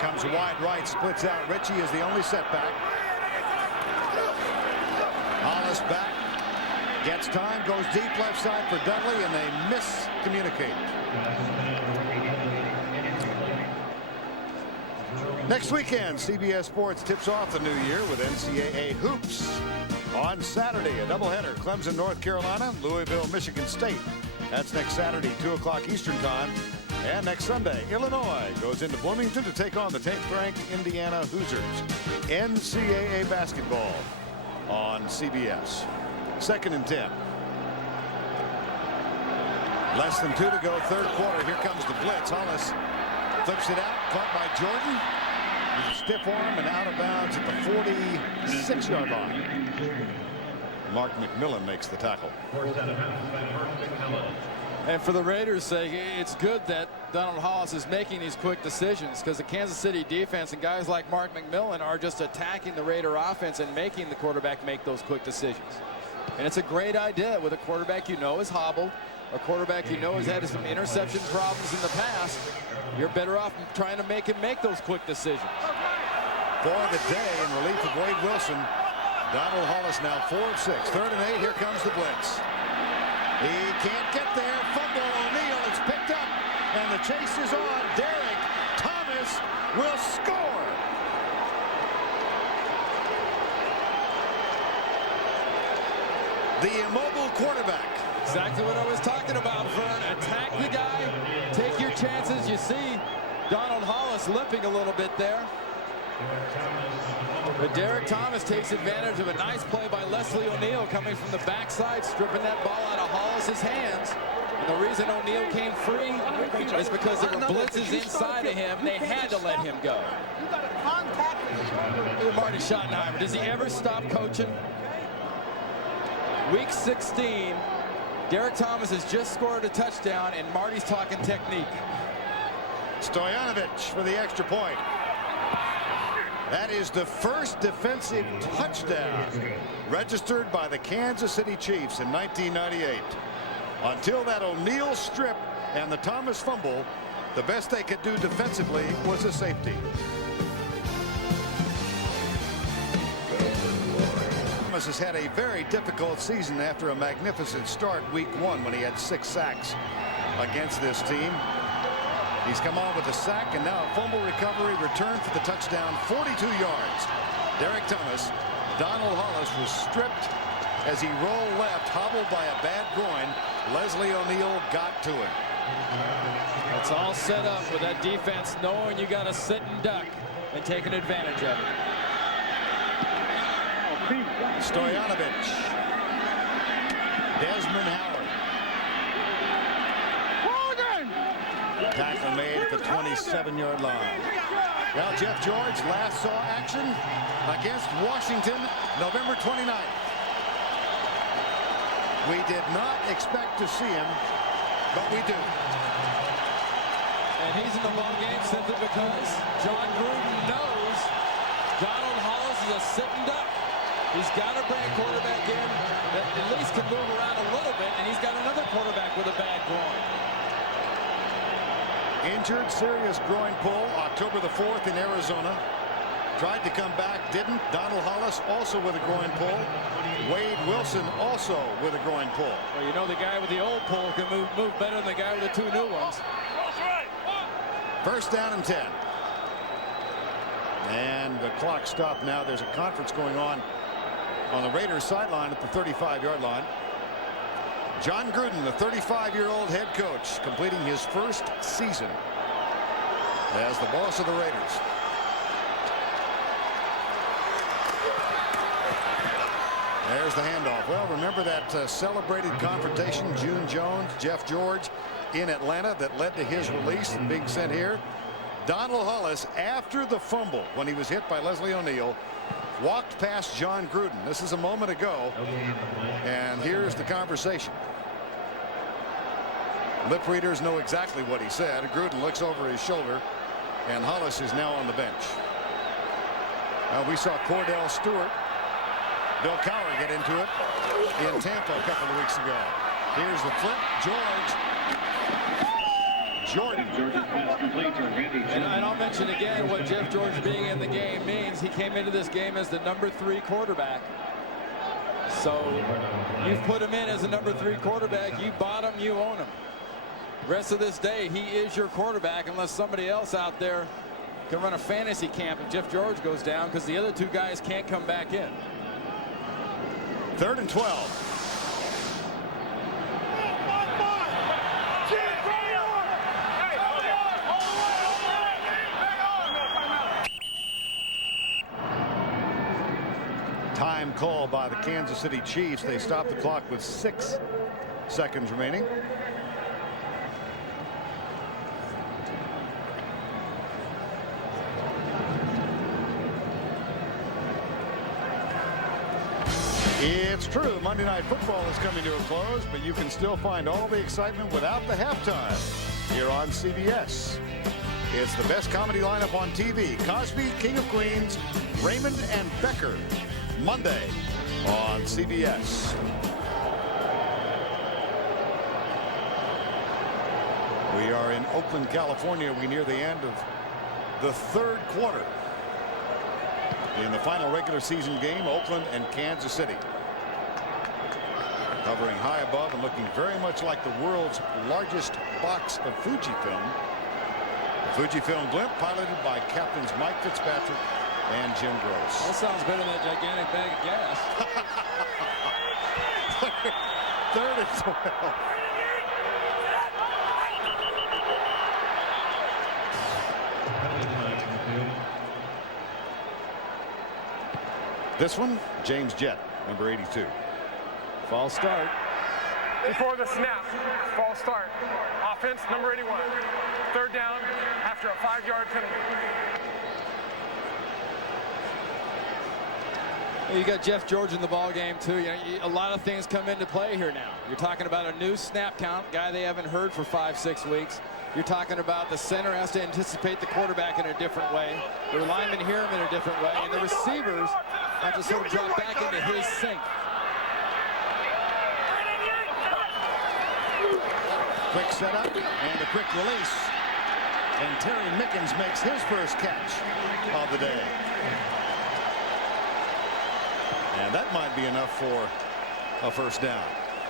Comes wide right, splits out. Ritchie is the only setback. Hollis back, gets time, goes deep left side for Dudley, and they miscommunicate. Next weekend, CBS Sports tips off the new year with NCAA hoops. On Saturday, a doubleheader, Clemson, North Carolina, Louisville, Michigan State. That's next Saturday, 2 o'clock Eastern Time. And next Sunday, Illinois goes into Bloomington to take on the 10th-ranked Indiana Hoosiers. NCAA basketball on CBS. 2nd and 10. Less than 2 to go, 3rd quarter. Here comes the blitz. Hollis flips it out, caught by Jordan. Stiff arm and out of bounds at the 46-yard line. Mark McMillan makes the tackle. And for the Raiders' sake, it's good that Donald Hollis is making these quick decisions, because the Kansas City defense and guys like Mark McMillan are just attacking the Raider offense and making the quarterback make those quick decisions. And it's a great idea with a quarterback you know is hobbled, a quarterback you know has had some interception problems in the past. You're better off trying to make him make those quick decisions. For the day in relief of Wade Wilson, Donald Hollis now 4 of 6. 3rd and 8. Here comes the blitz. He can't get there. Fumble. O'Neal. It's picked up. And the chase is on. Derek Thomas will score. The immobile quarterback. Exactly what I was talking about, Vern. Attack the guy. Take your chances. You see Donald Hollis limping a little bit there. But Derek Thomas takes advantage of a nice play by Leslie O'Neal coming from the backside, stripping that ball out of Hollis's hands. And the reason O'Neal came free is because there were blitzes inside of him. They had to let him go. Look at Marty Schottenheimer. Does he ever stop coaching? Week 16, Derek Thomas has just scored a touchdown, and Marty's talking technique. Stoyanovich for the extra point. That is the first defensive touchdown registered by the Kansas City Chiefs in 1998. Until that O'Neal strip and the Thomas fumble, the best they could do defensively was a safety. Thomas has had a very difficult season after a magnificent start week 1 when he had 6 sacks against this team. He's come on with a sack and now a fumble recovery, return for the touchdown, 42 yards. Derek Thomas. Donald Hollis was stripped as he rolled left, hobbled by a bad groin. Leslie O'Neal got to him. It's all set up with that defense knowing you got to sit and duck and taking advantage of it. Stoyanovich. Desmond Howard. Tackle made at the 27-yard line. Well, Jeff George last saw action against Washington November 29th. We did not expect to see him, but we do. And he's in the ball game simply because John Gruden knows Donald Hollis is a sitting duck. He's got to bring a quarterback in that at least can move around a little bit, and he's got another quarterback with a bad groin. Injured, serious groin pull, October the 4th in Arizona. Tried to come back, didn't. Donald Hollis also with a groin pull. Wade Wilson also with a groin pull. Well, you know the guy with the old pull can move better than the guy with the 2 new ones. First down and 10. And the clock stopped now. There's a conference going on the Raiders sideline at the 35-yard line. John Gruden, the 35-year-old head coach, completing his first season as the boss of the Raiders. There's the handoff. Well, remember that celebrated confrontation, June Jones, Jeff George in Atlanta that led to his release and being sent here? Donald Hollis, after the fumble, when he was hit by Leslie O'Neal, walked past John Gruden. This is a moment ago. And here's the conversation. Lip readers know exactly what he said. Gruden looks over his shoulder, and Hollis is now on the bench. We saw Cordell Stewart, Bill Cowher get into it in Tampa a couple of weeks ago. Here's the flip. Jordan. And I'll mention again what Jeff George being in the game means. He came into this game as the number 3 quarterback. So you've put him in as a number 3 quarterback. You bought him, you own him. Rest of this day, he is your quarterback unless somebody else out there can run a fantasy camp if Jeff George goes down, because the other 2 guys can't come back in. 3rd and 12. Time call by the Kansas City Chiefs. They stop the clock with 6 seconds remaining. It's true, Monday Night Football is coming to a close, but you can still find all the excitement without the halftime here on CBS. It's the best comedy lineup on TV. Cosby, King of Queens, Raymond, and Becker. Monday on CBS. We are in Oakland, California. We near the end of the 3rd quarter in the final regular season game, Oakland and Kansas City. Hovering high above and looking very much like the world's largest box of Fujifilm. The Fujifilm blimp piloted by Captains Mike Fitzpatrick and Jim Gross. That sounds better than that gigantic bag of gas. 3rd and 12. This one, James Jett, number 82. False start. Before the snap, false start. Offense, number 81. 3rd down after a 5-yard penalty. You got Jeff George in the ball game too. You know, a lot of things come into play here now. You're talking about a new snap count, guy they haven't heard for 5-6 weeks. You're talking about the center has to anticipate the quarterback in a different way. The linemen hear him in a different way. And the receivers have to sort of drop back into his sync. Quick setup and a quick release. And Terry Mickens makes his first catch of the day. And that might be enough for a first down.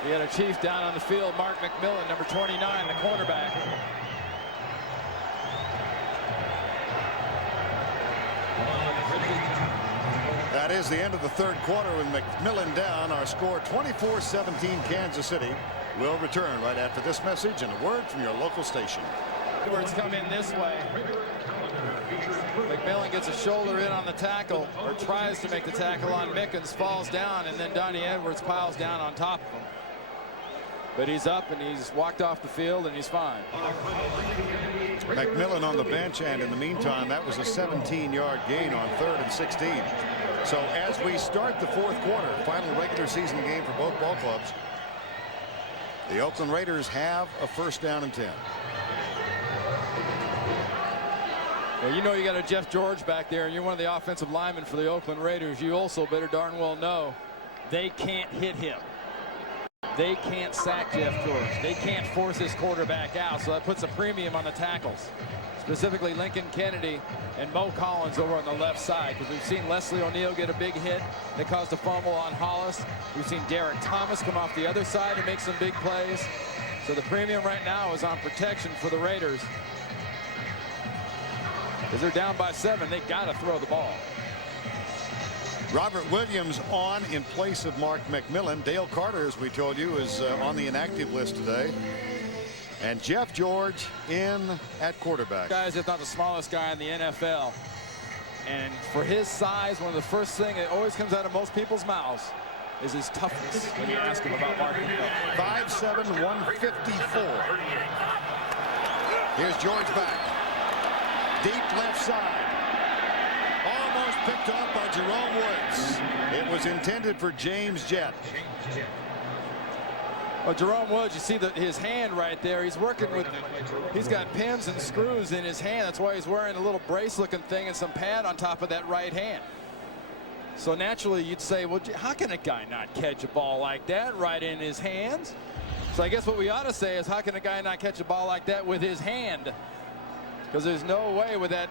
We had a Chief down on the field, Mark McMillan, number 29, the cornerback. That is the end of the third quarter with McMillan down. Our score 24-17 Kansas City. We'll return right after this message and a word from your local station. Edwards come in this way. McMillan gets a shoulder in on the tackle, or tries to make the tackle on Mickens, falls down, and then Donnie Edwards piles down on top of him. But he's up and he's walked off the field and he's fine. McMillan on the bench, and in the meantime that was a 17-yard gain on 3rd and 16. So as we start the fourth quarter, final regular season game for both ball clubs, the Oakland Raiders have a first down and 10. Well, you know you got a Jeff George back there, and you're one of the offensive linemen for the Oakland Raiders. You also better darn well know they can't hit him. They can't sack Jeff George. They can't force his quarterback out, so that puts a premium on the tackles, specifically Lincoln Kennedy and Mo Collins over on the left side, because we've seen Leslie O'Neal get a big hit that caused a fumble on Hollis. We've seen Derek Thomas come off the other side and make some big plays. So the premium right now is on protection for the Raiders. As they're down by 7, they got to throw the ball. Robert Williams on in place of Mark McMillan. Dale Carter, as we told you, is on the inactive list today. And Jeff George in at quarterback. Guys, if not the smallest guy in the NFL. And for his size, one of the first things that always comes out of most people's mouths is his toughness when you ask him about Mark McMillan. 5'7", 154. Here's George back. Deep left side. Almost picked off by Jerome Woods. It was intended for James Jett. Well, Jerome Woods, you see his hand right there. He's working with, he's got pins and screws in his hand. That's why he's wearing a little brace-looking thing and some pad on top of that right hand. So naturally, you'd say, well, how can a guy not catch a ball like that right in his hands? So I guess what we ought to say is, how can a guy not catch a ball like that with his hand? Because there's no way with that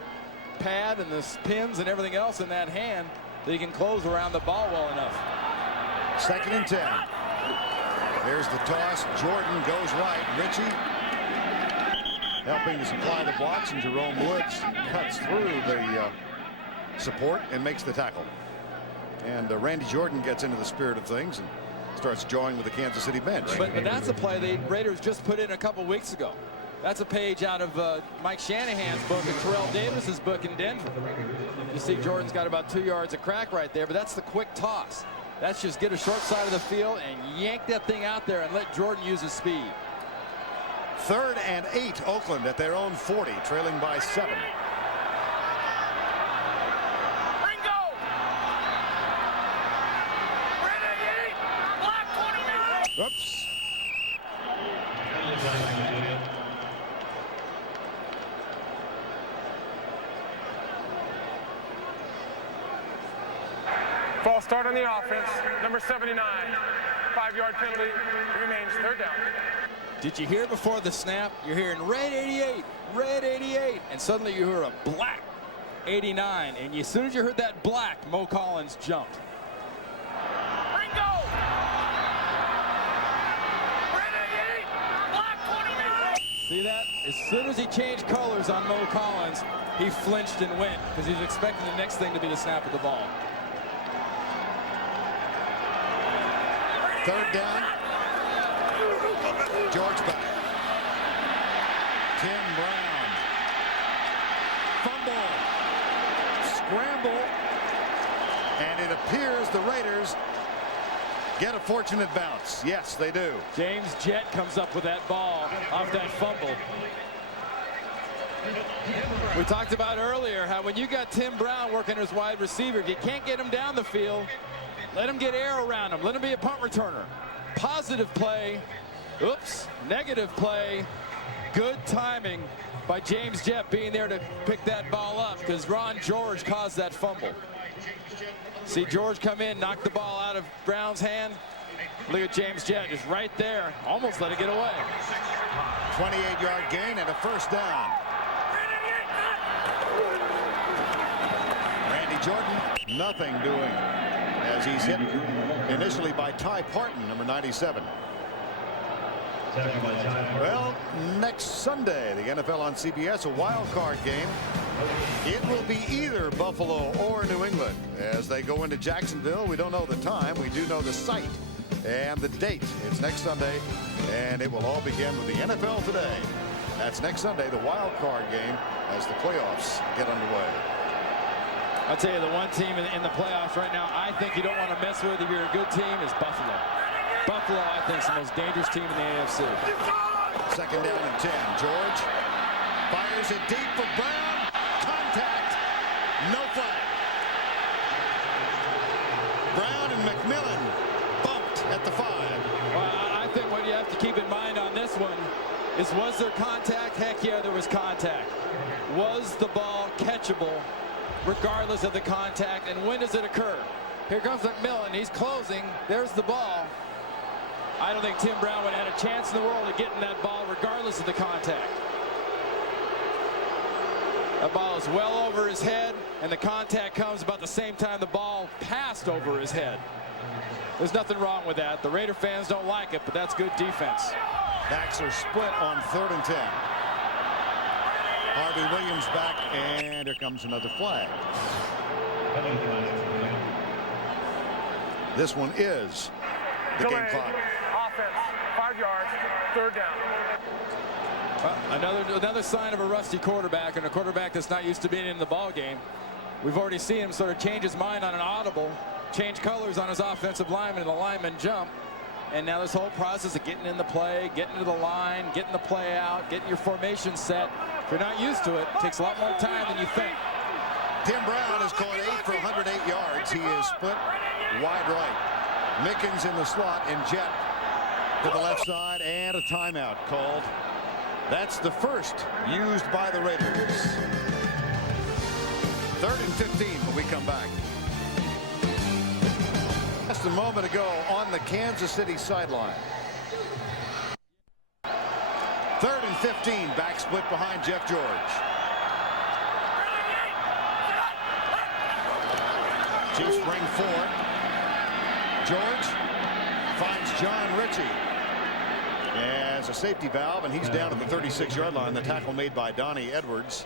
pad and the pins and everything else in that hand that he can close around the ball well enough. 2nd and 10. There's the toss. Jordan goes right. Ritchie helping to supply the blocks, and Jerome Woods cuts through the support and makes the tackle. And Randy Jordan gets into the spirit of things and starts jawing with the Kansas City bench. But that's a play the Raiders just put in a couple weeks ago. That's a page out of Mike Shanahan's book and Terrell Davis's book in Denver. You see Jordan's got about 2 yards of crack right there, but that's the quick toss. That's just get a short side of the field and yank that thing out there and let Jordan use his speed. 3rd and 8, Oakland at their own 40, trailing by 7. Oops. False start on the offense, number 79. 5-yard penalty. It remains 3rd down. Did you hear before the snap? You're hearing red 88, red 88, and suddenly you hear a black 89. And as soon as you heard that black, Mo Collins jumped. Ringo! Red 88, black 29. See that? As soon as he changed colors on Mo Collins, he flinched and went because he was expecting the next thing to be the snap of the ball. 3rd down. George back. Tim Brown. Fumble. Scramble. And it appears the Raiders get a fortunate bounce. Yes, they do. James Jett comes up with that ball off that fumble. We talked about earlier how when you got Tim Brown working as wide receiver, if you can't get him down the field, let him get air around him. Let him be a punt returner. Positive play. Oops. Negative play. Good timing by James Jett being there to pick that ball up, because Ron George caused that fumble. See George come in, knock the ball out of Brown's hand. Look at James Jett just right there, almost let it get away. 28-yard gain and a first down. Randy Jordan, nothing doing as he's hit initially by Ty Parton, number 97. Well, next Sunday, the NFL on CBS, a wild card game. It will be either Buffalo or New England as they go into Jacksonville. We don't know the time. We do know the site and the date. It's next Sunday, and it will all begin with the NFL Today. That's next Sunday, the wild card game, as the playoffs get underway. I'll tell you, the one team in the playoffs right now I think you don't want to mess with if you're a good team is Buffalo. Buffalo, I think, is the most dangerous team in the AFC. Second down and 10. George fires it deep for Brown. Contact. No flag. Brown and McMillan bumped at the 5. Well, I think what you have to keep in mind on this one is, was there contact? Heck yeah, there was contact. Was the ball catchable regardless of the contact, and when does it occur? Here comes McMillan. He's closing. There's the ball. I don't think Tim Brown would have had a chance in the world of getting that ball regardless of the contact. That ball is well over his head, and the contact comes about the same time the ball passed over his head. There's nothing wrong with that. The Raider fans don't like it, but that's good defense. Backs are split on 3rd and 10. Harvey Williams back, and here comes another flag. This one is the game clock. Offense, 5 yards, 3rd down. Well, another sign of a rusty quarterback, and a quarterback that's not used to being in the ball game. We've already seen him sort of change his mind on an audible, change colors on his offensive lineman, and the lineman jump. And now this whole process of getting in the play, getting to the line, getting the play out, getting your formation set. If you're not used to it, it takes a lot more time than you think. Tim Brown has caught 8 for 108 yards. He is split wide right. Mickens in the slot, and Jett to the left side, and a timeout called. That's the first used by the Raiders. 3rd and 15 when we come back. Just a moment ago on the Kansas City sideline. 3rd and 15, back split behind Jeff George. Chiefs bring 4. George finds John Ritchie as a safety valve, and he's down at the 36-yard line. The tackle made by Donnie Edwards.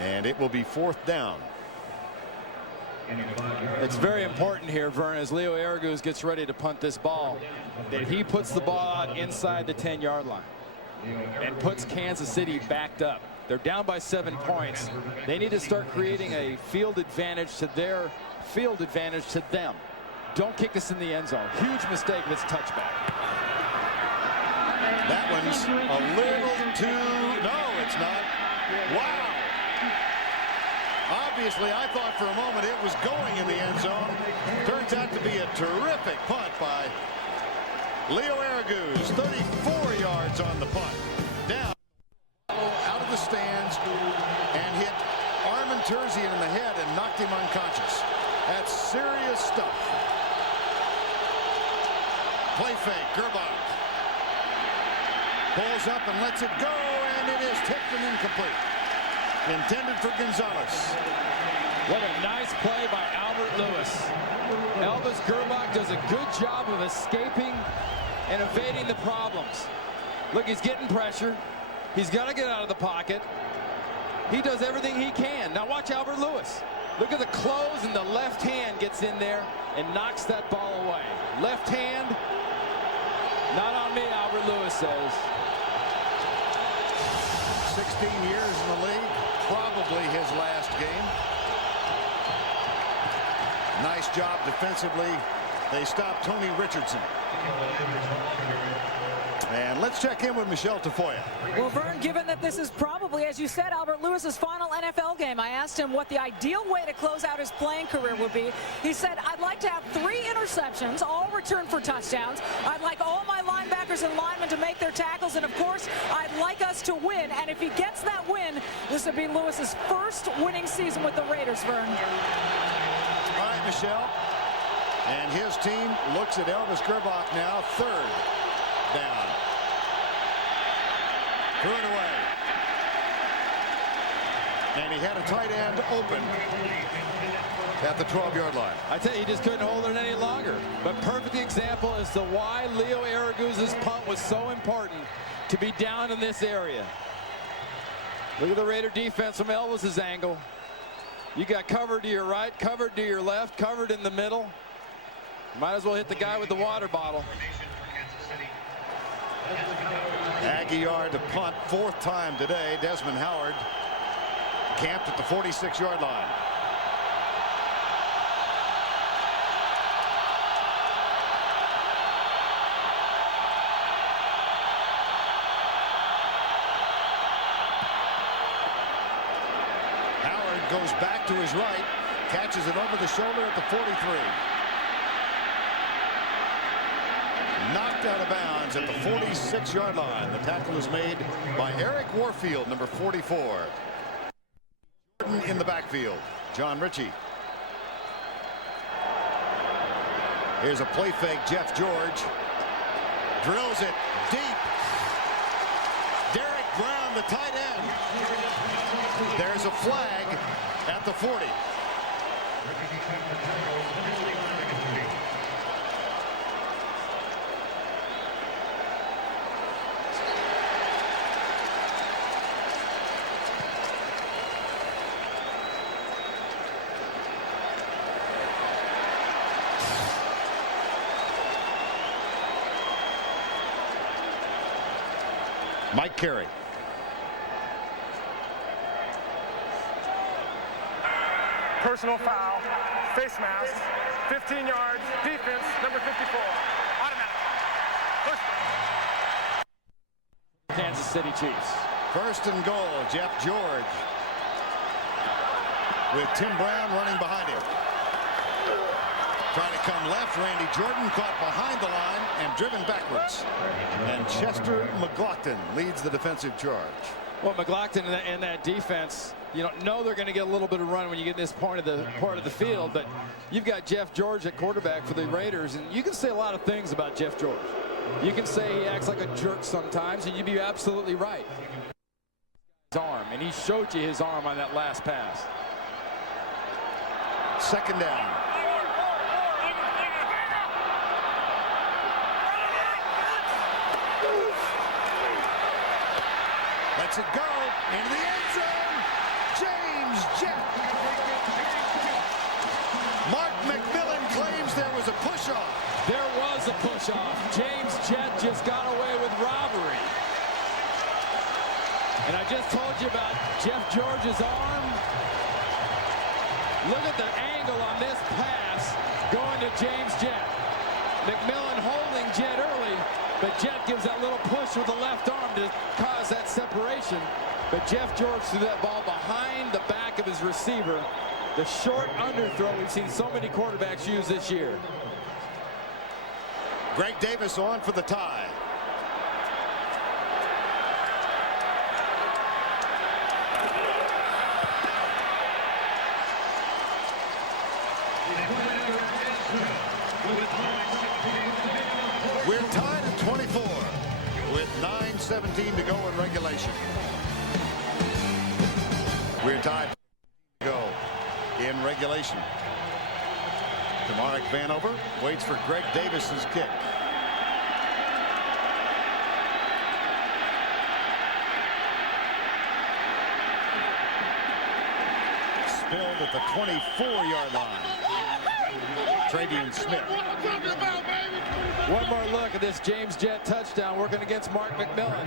And it will be 4th down. It's very important here, Vern, as Leo Araguz gets ready to punt this ball, that he puts the ball out inside the 10-yard line and puts Kansas City backed up. They're down by 7 points. They need to start creating a field advantage to their field advantage to them. Don't kick this in the end zone. Huge mistake if it's touchback. That one's a little too... No, it's not. Wow. Obviously, I thought for a moment it was going in the end zone. Turns out to be a terrific punt by Leo Araguz. 34 yards on the punt. Down out of the stands and hit Armin Terzian in the head and knocked him unconscious. That's serious stuff. Play fake. Gerbach pulls up and lets it go, and it is tipped and incomplete. Intended for Gonzalez. What a nice play by Albert Lewis. Elvis Gerbach does a good job of escaping and evading the problems. Look, he's getting pressure. He's got to get out of the pocket. He does everything he can. Now watch Albert Lewis. Look at the close, and the left hand gets in there and knocks that ball away. Left hand. Not on me, Albert Lewis says. 16 years in the league. Probably his last game. Nice job defensively. They stopped Tony Richardson. And let's check in with Michelle Tafoya. Well, Vern, given that this is probably, as you said, Albert Lewis's final NFL game, I asked him what the ideal way to close out his playing career would be. He said, I'd like to have 3 interceptions, all returned for touchdowns. I'd like all my linebackers and linemen to make their tackles, and of course, I'd like us to win. And if he gets that win, this would be Lewis's first winning season with the Raiders, Vern. All right, Michelle. And his team looks at Elvis Grbac now, 3rd down. Threw it away. And he had a tight end open at the 12-yard line. I tell you, he just couldn't hold it any longer. But perfect example as to why Leo Araguz's punt was so important to be down in this area. Look at the Raider defense from Elvis's angle. You got covered to your right, covered to your left, covered in the middle. Might as well hit the guy with the water bottle. Aguilar to punt, 4th time today. Desmond Howard camped at the 46-yard line. Howard goes back to his right, catches it over the shoulder at the 43. Knocked out of bounds at the 46-yard line. The tackle is made by Eric Warfield, number 44. Jordan in the backfield. John Ritchie. Here's a play fake. Jeff George drills it deep. Derek Brown, the tight end. There's a flag at the 40. Mike Carey. Personal foul, face mask, 15 yards, defense, number 54. Automatic. Kansas City Chiefs. 1st and goal. Jeff George with Tim Brown running behind him. Trying to come left. Randy Jordan caught behind the line and driven backwards. And Chester McLaughlin leads the defensive charge. Well, McLaughlin and that defense, you know they're going to get a little bit of run when you get in this part of the field, but you've got Jeff George at quarterback for the Raiders, and you can say a lot of things about Jeff George. You can say he acts like a jerk sometimes, and you'd be absolutely right. His arm, and he showed you his arm on that last pass. 2nd down. Lets it go into the end zone. James Jett. Mark McMillan claims there was a push-off. There was a push-off. James Jett just got away with robbery. And I just told you about Jeff George's arm. Look at the angle on this pass going to James Jett. McMillan holding Jett early, but Jett gives that little push with the left arm to cause that separation. But Jeff George threw that ball behind the back of his receiver. The short underthrow we've seen so many quarterbacks use this year. Greg Davis on for the tie. We're tied at 24 with 9:17 to go in regulation. We're tied to go in regulation. Marek Vanover waits for Greg Davis's kick. Spilled at the 24-yard line. Travion Smith. One more look at this James Jett touchdown working against Mark McMillan.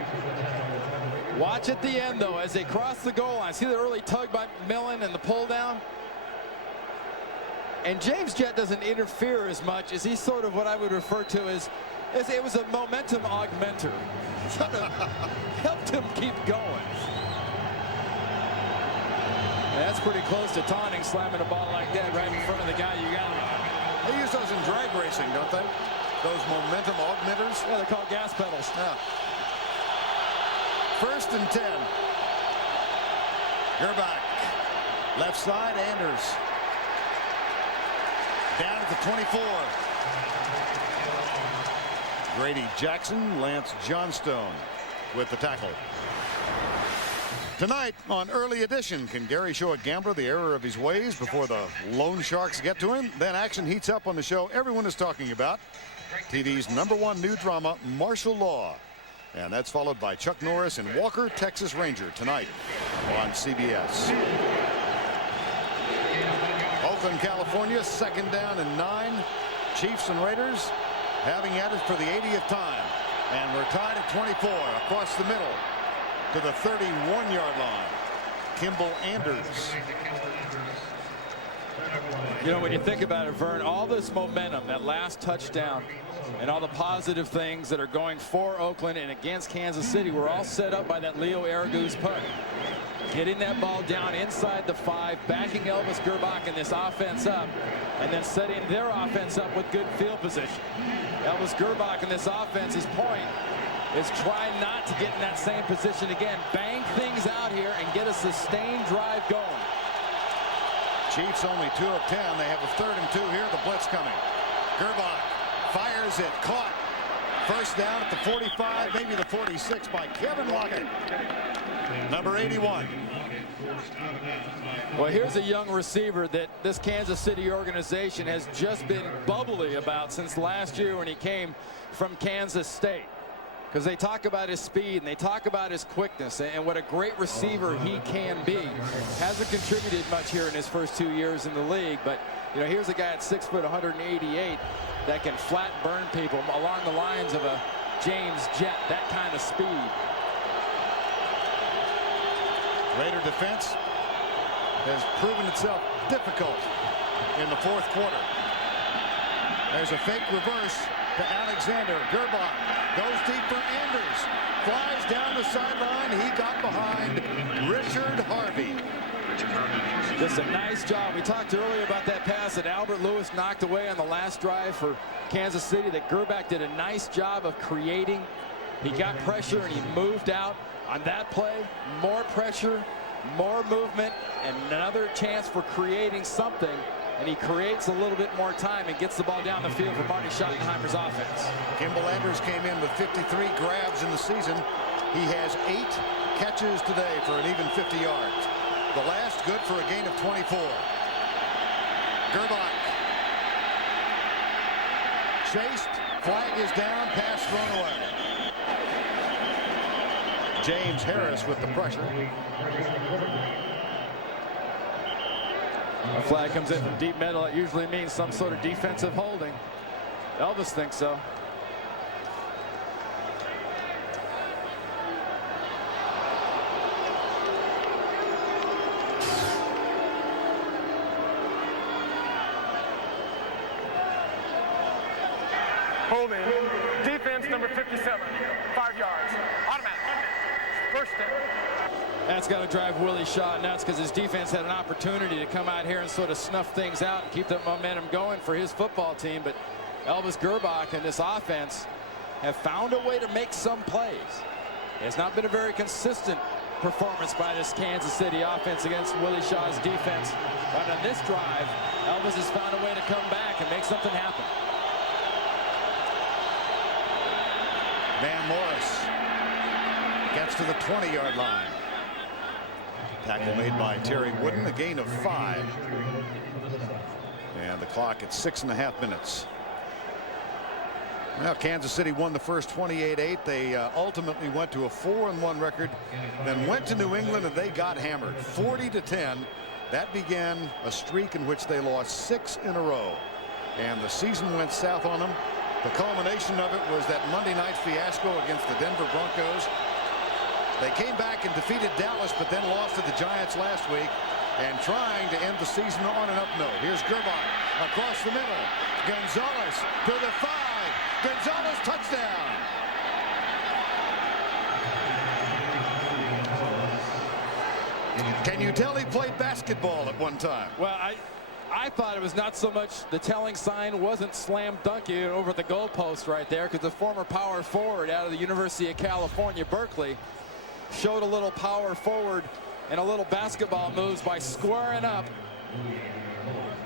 Watch at the end, though, as they cross the goal line. See the early tug by McMillan and the pull down? And James Jett doesn't interfere as much as he's sort of what I would refer to as It was a momentum augmenter. Sort of helped him keep going. That's pretty close to taunting, slamming a ball like that right in front of the guy you got it on. They use those in drag racing, don't they? Those momentum augmenters. Yeah, they're called gas pedals. Yeah. 1st and 10. Gerbach. Left side, Anders. Down at the 24. Grady Jackson, Lance Johnstone with the tackle. Tonight on Early Edition, can Gary show a gambler the error of his ways before the loan sharks get to him? Then action heats up on the show everyone is talking about. TV's #1 new drama, Martial Law. And that's followed by Chuck Norris and Walker, Texas Ranger tonight on CBS. Oakland, California, 2nd down and 9. Chiefs and Raiders having at it for the 80th time. And we're tied at 24 across the middle to the 31-yard line. Kimball Anders. You know, when you think about it, Vern, all this momentum, that last touchdown, and all the positive things that are going for Oakland and against Kansas City were all set up by that Leo Araguz punt. Getting that ball down inside the 5, backing Elvis Gerbach and this offense up, and then setting their offense up with good field position. Elvis Gerbach and this offense's point is try not to get in that same position again. Bang things out here and get a sustained drive going. Chiefs only 2 of 10. They have a 3rd and 2 here. The blitz coming. Gerbach fires it. Caught. 1st down at the 45, maybe the 46 by Kevin Lockett. Number 81. Well, here's a young receiver that this Kansas City organization has just been bubbly about since last year when he came from Kansas State. Because they talk about his speed and they talk about his quickness and what a great receiver he can be. Hasn't contributed much here in his first 2 years in the league, but you know, here's a guy at 6 foot 188 that can flat burn people along the lines of a James Jett, that kind of speed. Raider defense has proven itself difficult in the 4th quarter. There's a fake reverse to Alexander. Gerbach goes deep for Anders. Flies down the sideline. He got behind Richard Harvey. Just a nice job. We talked earlier about that pass that Albert Lewis knocked away on the last drive for Kansas City that Gerbach did a nice job of creating. He got pressure and he moved out on that play. More pressure, more movement, and another chance for creating something. And he creates a little bit more time and gets the ball down the field for Marty Schottenheimer's offense. Kimball Anders came in with 53 grabs in the season. He has 8 catches today for an even 50 yards. The last good for a gain of 24. Gerbach chased, flag is down, pass thrown away. James Harris with the pressure. A flag comes in from deep middle. It usually means some sort of defensive holding. Elvis thinks so. Holding. Defense number 57. 5 yards. Automatic. 1st down. That's got to drive Willie Shaw nuts because his defense had an opportunity to come out here and sort of snuff things out and keep the momentum going for his football team. But Elvis Gerbach and this offense have found a way to make some plays. It's not been a very consistent performance by this Kansas City offense against Willie Shaw's defense. But on this drive, Elvis has found a way to come back and make something happen. Van Morris gets to the 20-yard line. Tackle made by Terry Wooden, a gain of 5. And the clock at 6.5 minutes. Well, Kansas City won the first 28-8. They ultimately went to a 4-1 record, then went to New England and they got hammered 40-10. That began a streak in which they lost 6 in a row. And the season went south on them. The culmination of it was that Monday night fiasco against the Denver Broncos. They came back and defeated Dallas, but then lost to the Giants last week, and trying to end the season on an up note. Here's Gerbach across the middle. Gonzalez to the 5. Gonzalez, touchdown. Can you tell he played basketball at one time? Well, I thought it was not so much the telling sign wasn't slam dunking over the goalpost right there, because the former power forward out of the University of California, Berkeley, showed a little power forward and a little basketball moves by squaring up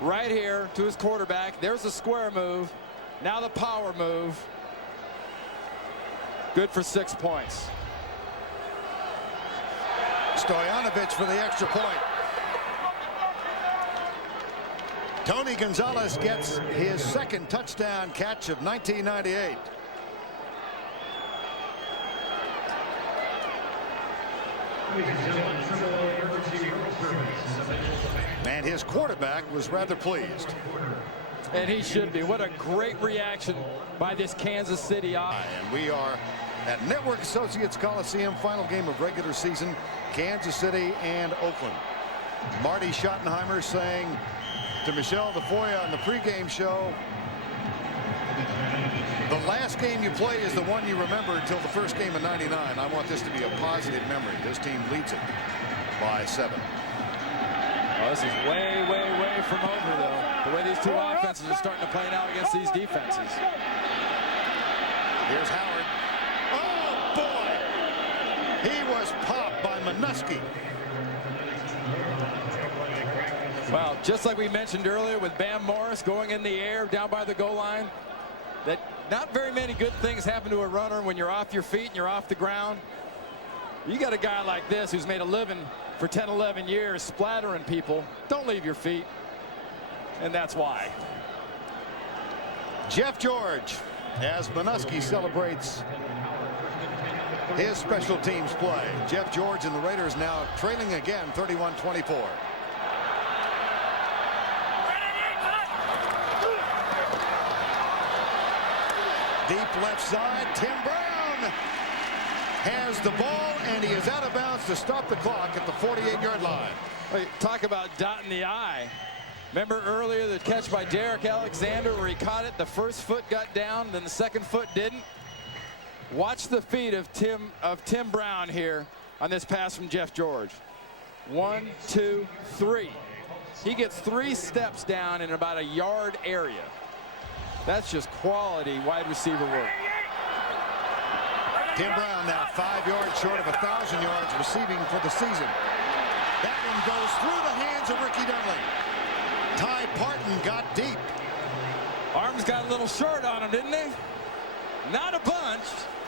right here to his quarterback. There's the square move. Now the power move. Good for 6 points. Stojanovic for the extra point. Tony Gonzalez gets his second touchdown catch of 1998. And his quarterback was rather pleased. And he should be. What a great reaction by this Kansas City offense. And we are at Network Associates Coliseum, final game of regular season, Kansas City and Oakland. Marty Schottenheimer saying to Michelle DeFoya on the pregame show, the last game you play is the one you remember until the first game of '99. I want this to be a positive memory. This team leads it by 7. Well, this is way, way, way from over, though. The way these two offenses are starting to play now against these defenses. Here's Howard. Oh, boy! He was popped by Minuski. Well, just like we mentioned earlier with Bam Morris going in the air down by the goal line, that not very many good things happen to a runner when you're off your feet and you're off the ground. You got a guy like this who's made a living for 10, 11 years splattering people. Don't leave your feet. And that's why. Jeff George, as Minuski celebrates his special teams play. Jeff George and the Raiders now trailing again, 31-24. Deep left side, Tim Brown has the ball, and he is out of bounds to stop the clock at the 48-yard line. Wait, talk about dotting the I. Remember earlier the catch by Derek Alexander where he caught it, the first foot got down, then the second foot didn't. Watch the feet of Tim Brown here on this pass from Jeff George. 1, 2, 3. He gets 3 steps down in about a yard area. That's just quality wide receiver work. Tim Brown now 5 yards short of 1,000 yards receiving for the season. That one goes through the hands of Ricky Dudley. Ty Parton got deep. Arms got a little short on him, didn't they? Not a bunch.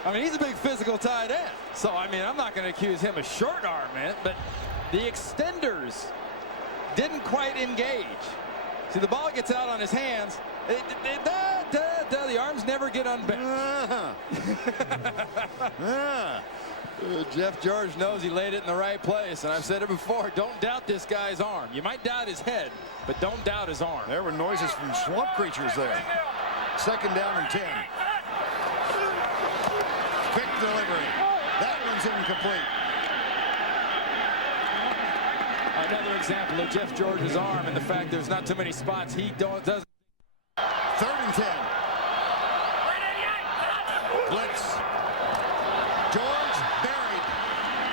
I mean, he's a big physical tight end. So, I mean, I'm not going to accuse him of short arming, but the extenders didn't quite engage. See, the ball gets out on his hands. The arms never get unbent. Jeff George knows he laid it in the right place, and I've said it before, don't doubt this guy's arm. You might doubt his head, but don't doubt his arm. There were noises from swamp creatures there. 2nd down and 10. Quick delivery. That one's incomplete. Another example of Jeff George's arm and the fact there's not too many spots he doesn't. 3rd and 10. Blitz. George buried.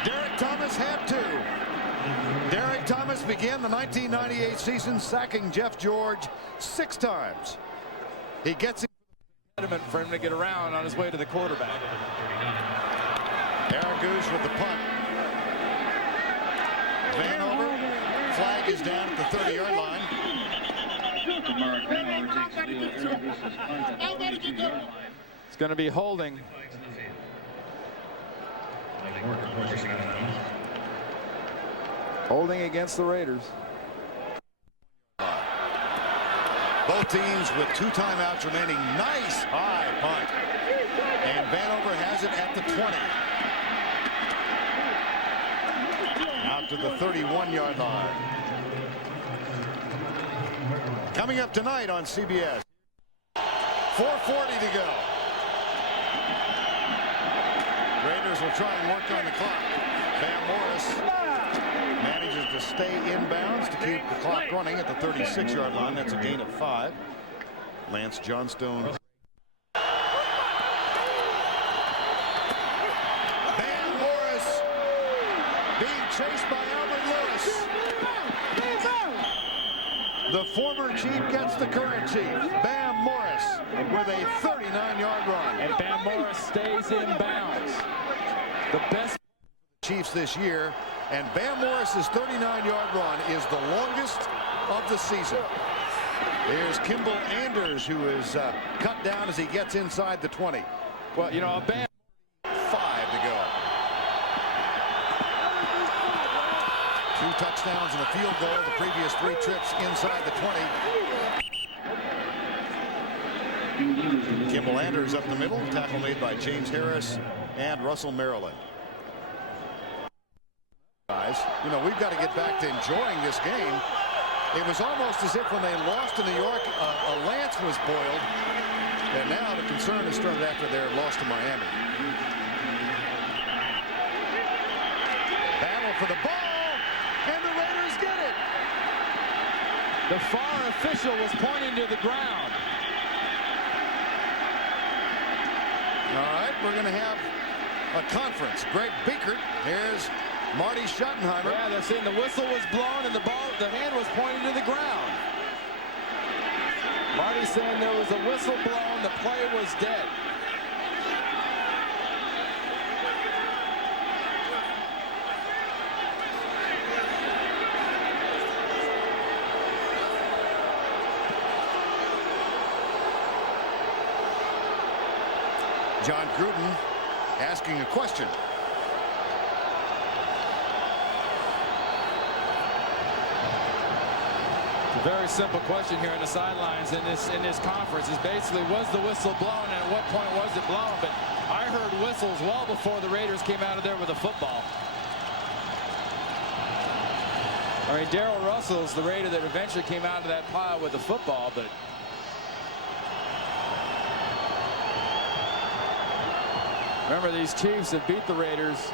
Derek Thomas had 2. Derek Thomas began the 1998 season sacking Jeff George 6 times. He gets it for him to get around on his way to the quarterback. Aragoose with the punt. Vanover. Flag is down at the 30-yard line. It's going to be holding. Holding against the Raiders. Both teams with 2 timeouts remaining. Nice high punt. And Vanover has it at the 20. Out to the 31-yard line. Coming up tonight on CBS. 4:40 to go. Raiders will try and work on the clock. Bam Morris manages to stay inbounds to keep the clock running at the 36-yard line. That's a gain of 5. Lance Johnstone. chased by Albert Lewis. The former Chief gets the current Chief, Bam Morris, with a 39-yard run. And Bam Morris stays in bounds. The best Chiefs this year, and Bam Morris's 39-yard run is the longest of the season. Here's Kimball Anders, who is cut down as he gets inside the 20. Well, you know, a Bam. 5 to go. 2 touchdowns and a field goal the previous 3 trips inside the 20. Kimball Anders up the middle. Tackle made by James Harris and Russell Maryland. Guys, you know, we've got to get back to enjoying this game. It was almost as if when they lost to New York, a lance was boiled. And now the concern has started after their loss to Miami. Battle for the ball, and the Raiders get it. The far official was pointing to the ground. All right, we're going to have a conference. Greg Biekert, here's Marty Schottenheimer. Yeah, they're saying the whistle was blown and the hand was pointing to the ground. Marty saying there was a whistle blown, the play was dead. John Gruden asking a question. A very simple question here on the sidelines in this conference is basically, was the whistle blown and at what point was it blown? But I heard whistles well before the Raiders came out of there with a football. I mean, Darrell Russell's the Raider that eventually came out of that pile with the football, but remember, these Chiefs have beat the Raiders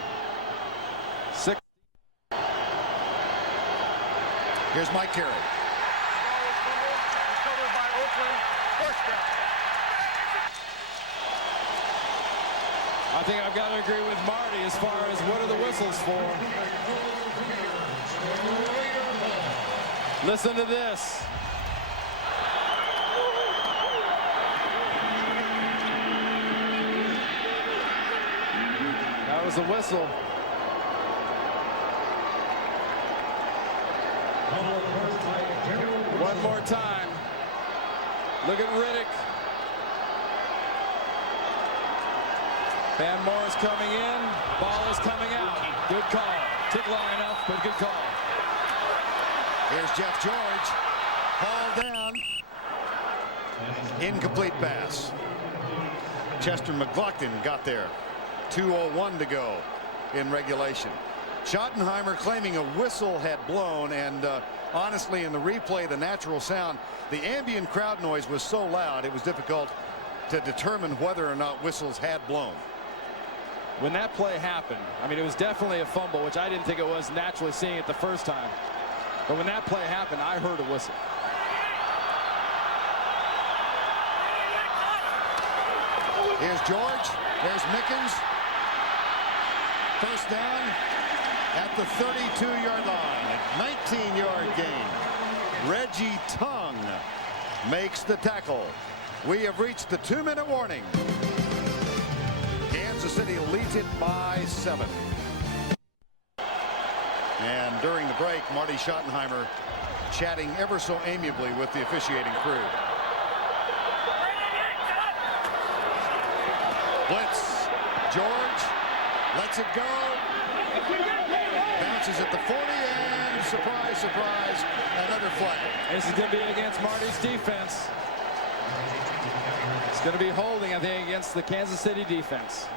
6. Here's Mike Carey. I think I've got to agree with Marty as far as what are the whistles for. Listen to this. That was the whistle. One more time. Look at Riddick. Bam Morris coming in. Ball is coming out. Good call. Took long enough, but good call. Here's Jeff George. Hauled down. Incomplete pass. Chester McLaughlin got there. 2:01 to go in regulation. Schottenheimer claiming a whistle had blown, and honestly, in the replay, the natural sound, the ambient crowd noise was so loud it was difficult to determine whether or not whistles had blown. When that play happened, I mean, it was definitely a fumble, which I didn't think it was naturally seeing it the first time. But when that play happened, I heard a whistle. Here's George. There's Mickens. First down at the 32-yard line. A 19-yard gain. Reggie Tongue makes the tackle. We have reached the 2-minute warning. Kansas City leads it by 7. And during the break, Marty Schottenheimer chatting ever so amiably with the officiating crew. Blitz. George lets it go. Bounces at the 40, and surprise, surprise, another flag. This is going to be against Marty's defense. It's going to be holding, I think, against the Kansas City defense.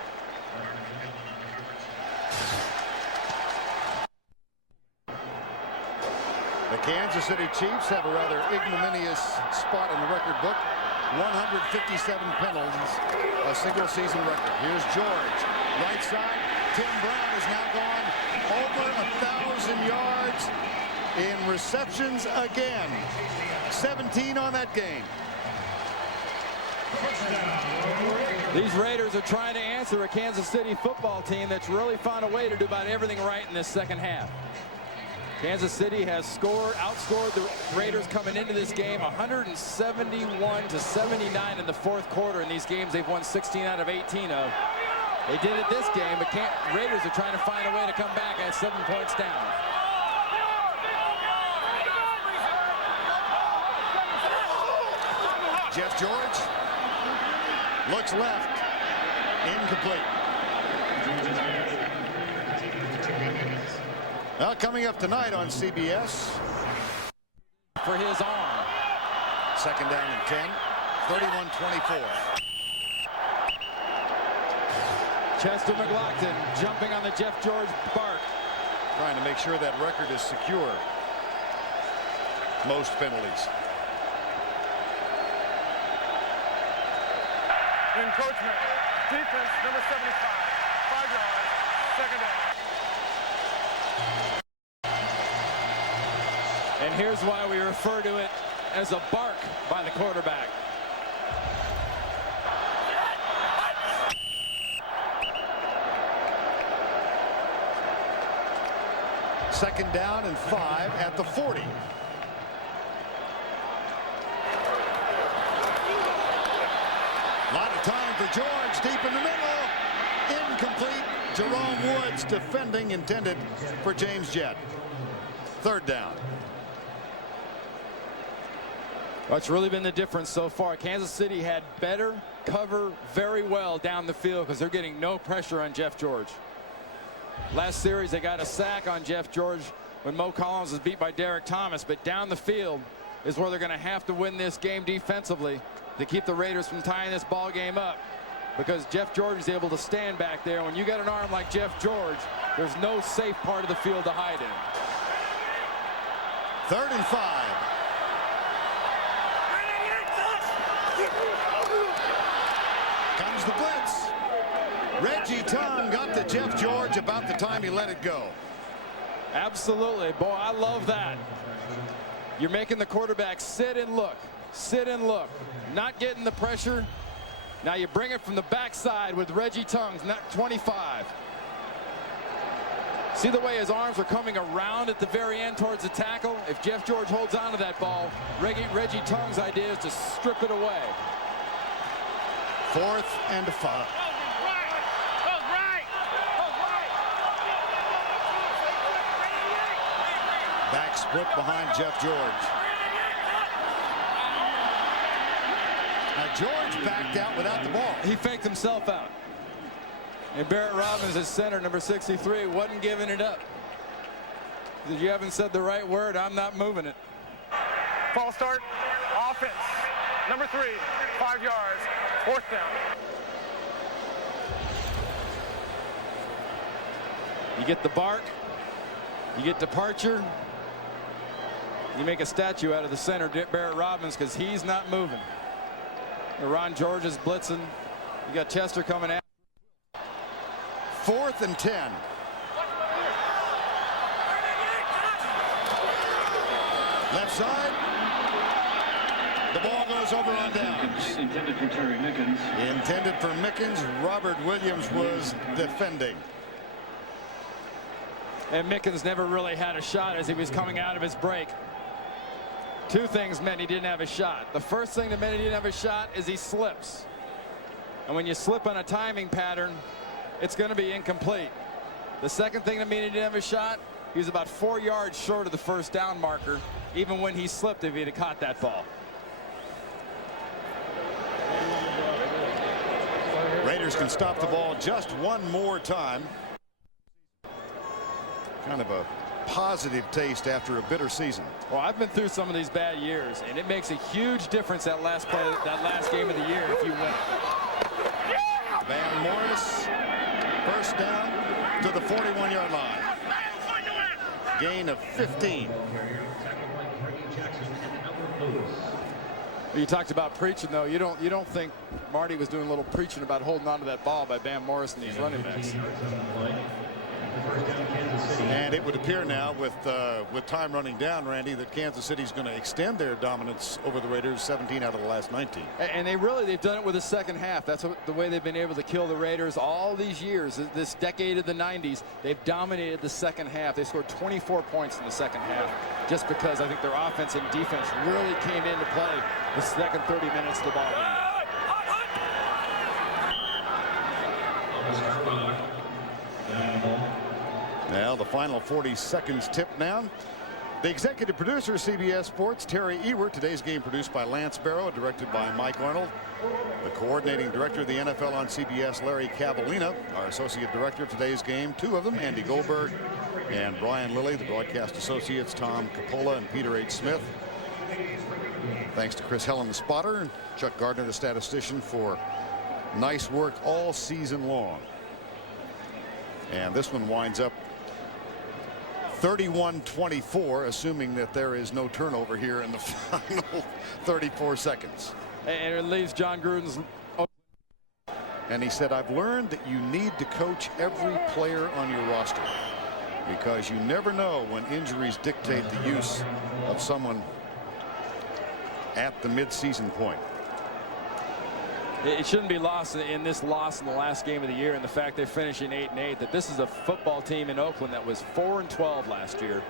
The Kansas City Chiefs have a rather ignominious spot in the record book. 157 penalties, a single season record. Here's George, right side. Tim Brown has now gone over 1,000 yards in receptions again. 17 on that game. These Raiders are trying to answer a Kansas City football team that's really found a way to do about everything right in this second half. Kansas City has outscored the Raiders coming into this game 171-79 in the fourth quarter. In these games they've won 16 out of 18 of. They did it this game, but Raiders are trying to find a way to come back at 7 points down. Jeff George looks left, incomplete. Well, coming up tonight on CBS. For his arm. Second down and 10, 31-24. Chester McLaughlin jumping on the Jeff George bark. Trying to make sure that record is secure. Most penalties. Encroachment. Defense, number 75. 5 yards. Second down. And here's why we refer to it as a bark by the quarterback. Second down and 5 at the 40. Lot of time for George, deep in the middle. Incomplete. Jerome Woods defending, intended for James Jett. Third down. What's really been the difference so far? Kansas City had better cover very well down the field because they're getting no pressure on Jeff George. Last series they got a sack on Jeff George when Mo Collins was beat by Derek Thomas, but down the field is where they're going to have to win this game defensively to keep the Raiders from tying this ball game up, because Jeff George is able to stand back there. When you got an arm like Jeff George, there's no safe part of the field to hide in. Third and 5. Comes the blitz. Reggie Tongue got to Jeff George about the time he let it go. Absolutely. Boy, I love that. You're making the quarterback sit and look. Sit and look. Not getting the pressure. Now you bring it from the backside with Reggie Tongue, not 25. See the way his arms are coming around at the very end towards the tackle? If Jeff George holds on to that ball, Reggie Tongue's idea is to strip it away. Fourth and 5. Back split behind Jeff George. Now George backed out without the ball. He faked himself out. And Barrett Robbins, his center, number 63, wasn't giving it up. You haven't said the right word, I'm not moving it. False start. Offense. Number 3. 5 yards. Fourth down. You get the bark. You get departure. You make a statue out of the center, Barrett Robbins, because he's not moving. Ron George is blitzing. You got Chester coming out. Fourth and 10. Left side. The ball goes over on downs. Intended for Terry Mickens. Intended for Mickens. Robert Williams was defending. And Mickens never really had a shot as he was coming out of his break. Two things meant he didn't have a shot. The first thing that meant he didn't have a shot is he slips. And when you slip on a timing pattern, it's going to be incomplete. The second thing that meant he didn't have a shot, he was about 4 yards short of the first down marker, even when he slipped if he'd have caught that ball. Raiders can stop the ball just one more time. Kind of a positive taste after a bitter season. Well, I've been through some of these bad years, and it makes a huge difference that last play, that last game of the year if you win. Van Morris, first down to the 41-yard line. Gain of 15. You talked about preaching, though. You don't think Marty was doing a little preaching about holding on to that ball by Van Morris and these running backs. first down, Kansas City. And it would appear now with time running down, Randy, that Kansas City's going to extend their dominance over the Raiders, 17 out of the last 19. And they've done it with the second half. That's the way they've been able to kill the Raiders all these years. This decade of the 90s, they've dominated the second half. They scored 24 points in the second half just because I think their offense and defense really came into play the second 30 minutes of the ball game. Now the final 40 seconds tip now. The executive producer of CBS Sports, Terry Ewert. Today's game produced by Lance Barrow, directed by Mike Arnold. The coordinating director of the NFL on CBS, Larry Cavallina. Our associate director of today's game, two of them, Andy Goldberg and Brian Lilly. The broadcast associates, Tom Capola and Peter H. Smith. Thanks to Chris Helen, the spotter, and Chuck Gardner, the statistician, for nice work all season long. And this one winds up 31-24, assuming that there is no turnover here in the final 34 seconds. And it leaves John Gruden's. And he said, I've learned that you need to coach every player on your roster because you never know when injuries dictate the use of someone at the midseason point. It shouldn't be lost in this loss in the last game of the year, and the fact they're finishing 8-8, that this is a football team in Oakland that was 4-12 last year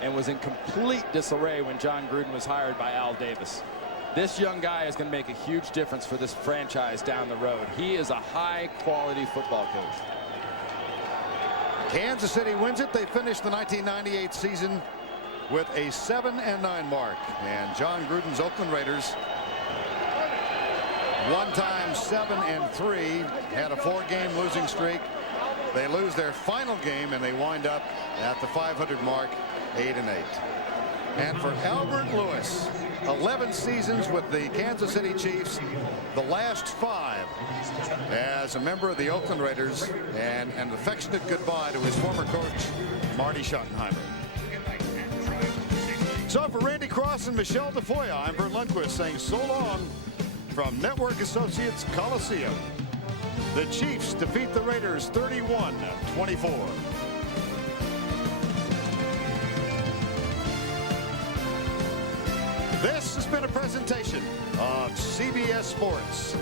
and was in complete disarray when John Gruden was hired by Al Davis. This young guy is going to make a huge difference for this franchise down the road. He is a high-quality football coach. Kansas City wins it. They finished the 1998 season with a 7-9 mark, and John Gruden's Oakland Raiders, one time 7-3, had a 4-game losing streak. They lose their final game and they wind up at the 500 mark, 8-8. And for Albert Lewis, 11 seasons with the Kansas City Chiefs, the last 5 as a member of the Oakland Raiders, and an affectionate goodbye to his former coach, Marty Schottenheimer. So for Randy Cross and Michelle DeFoya, I'm Vern Lundquist saying so long from Network Associates Coliseum. The Chiefs defeat the Raiders 31-24. This has been a presentation of CBS Sports.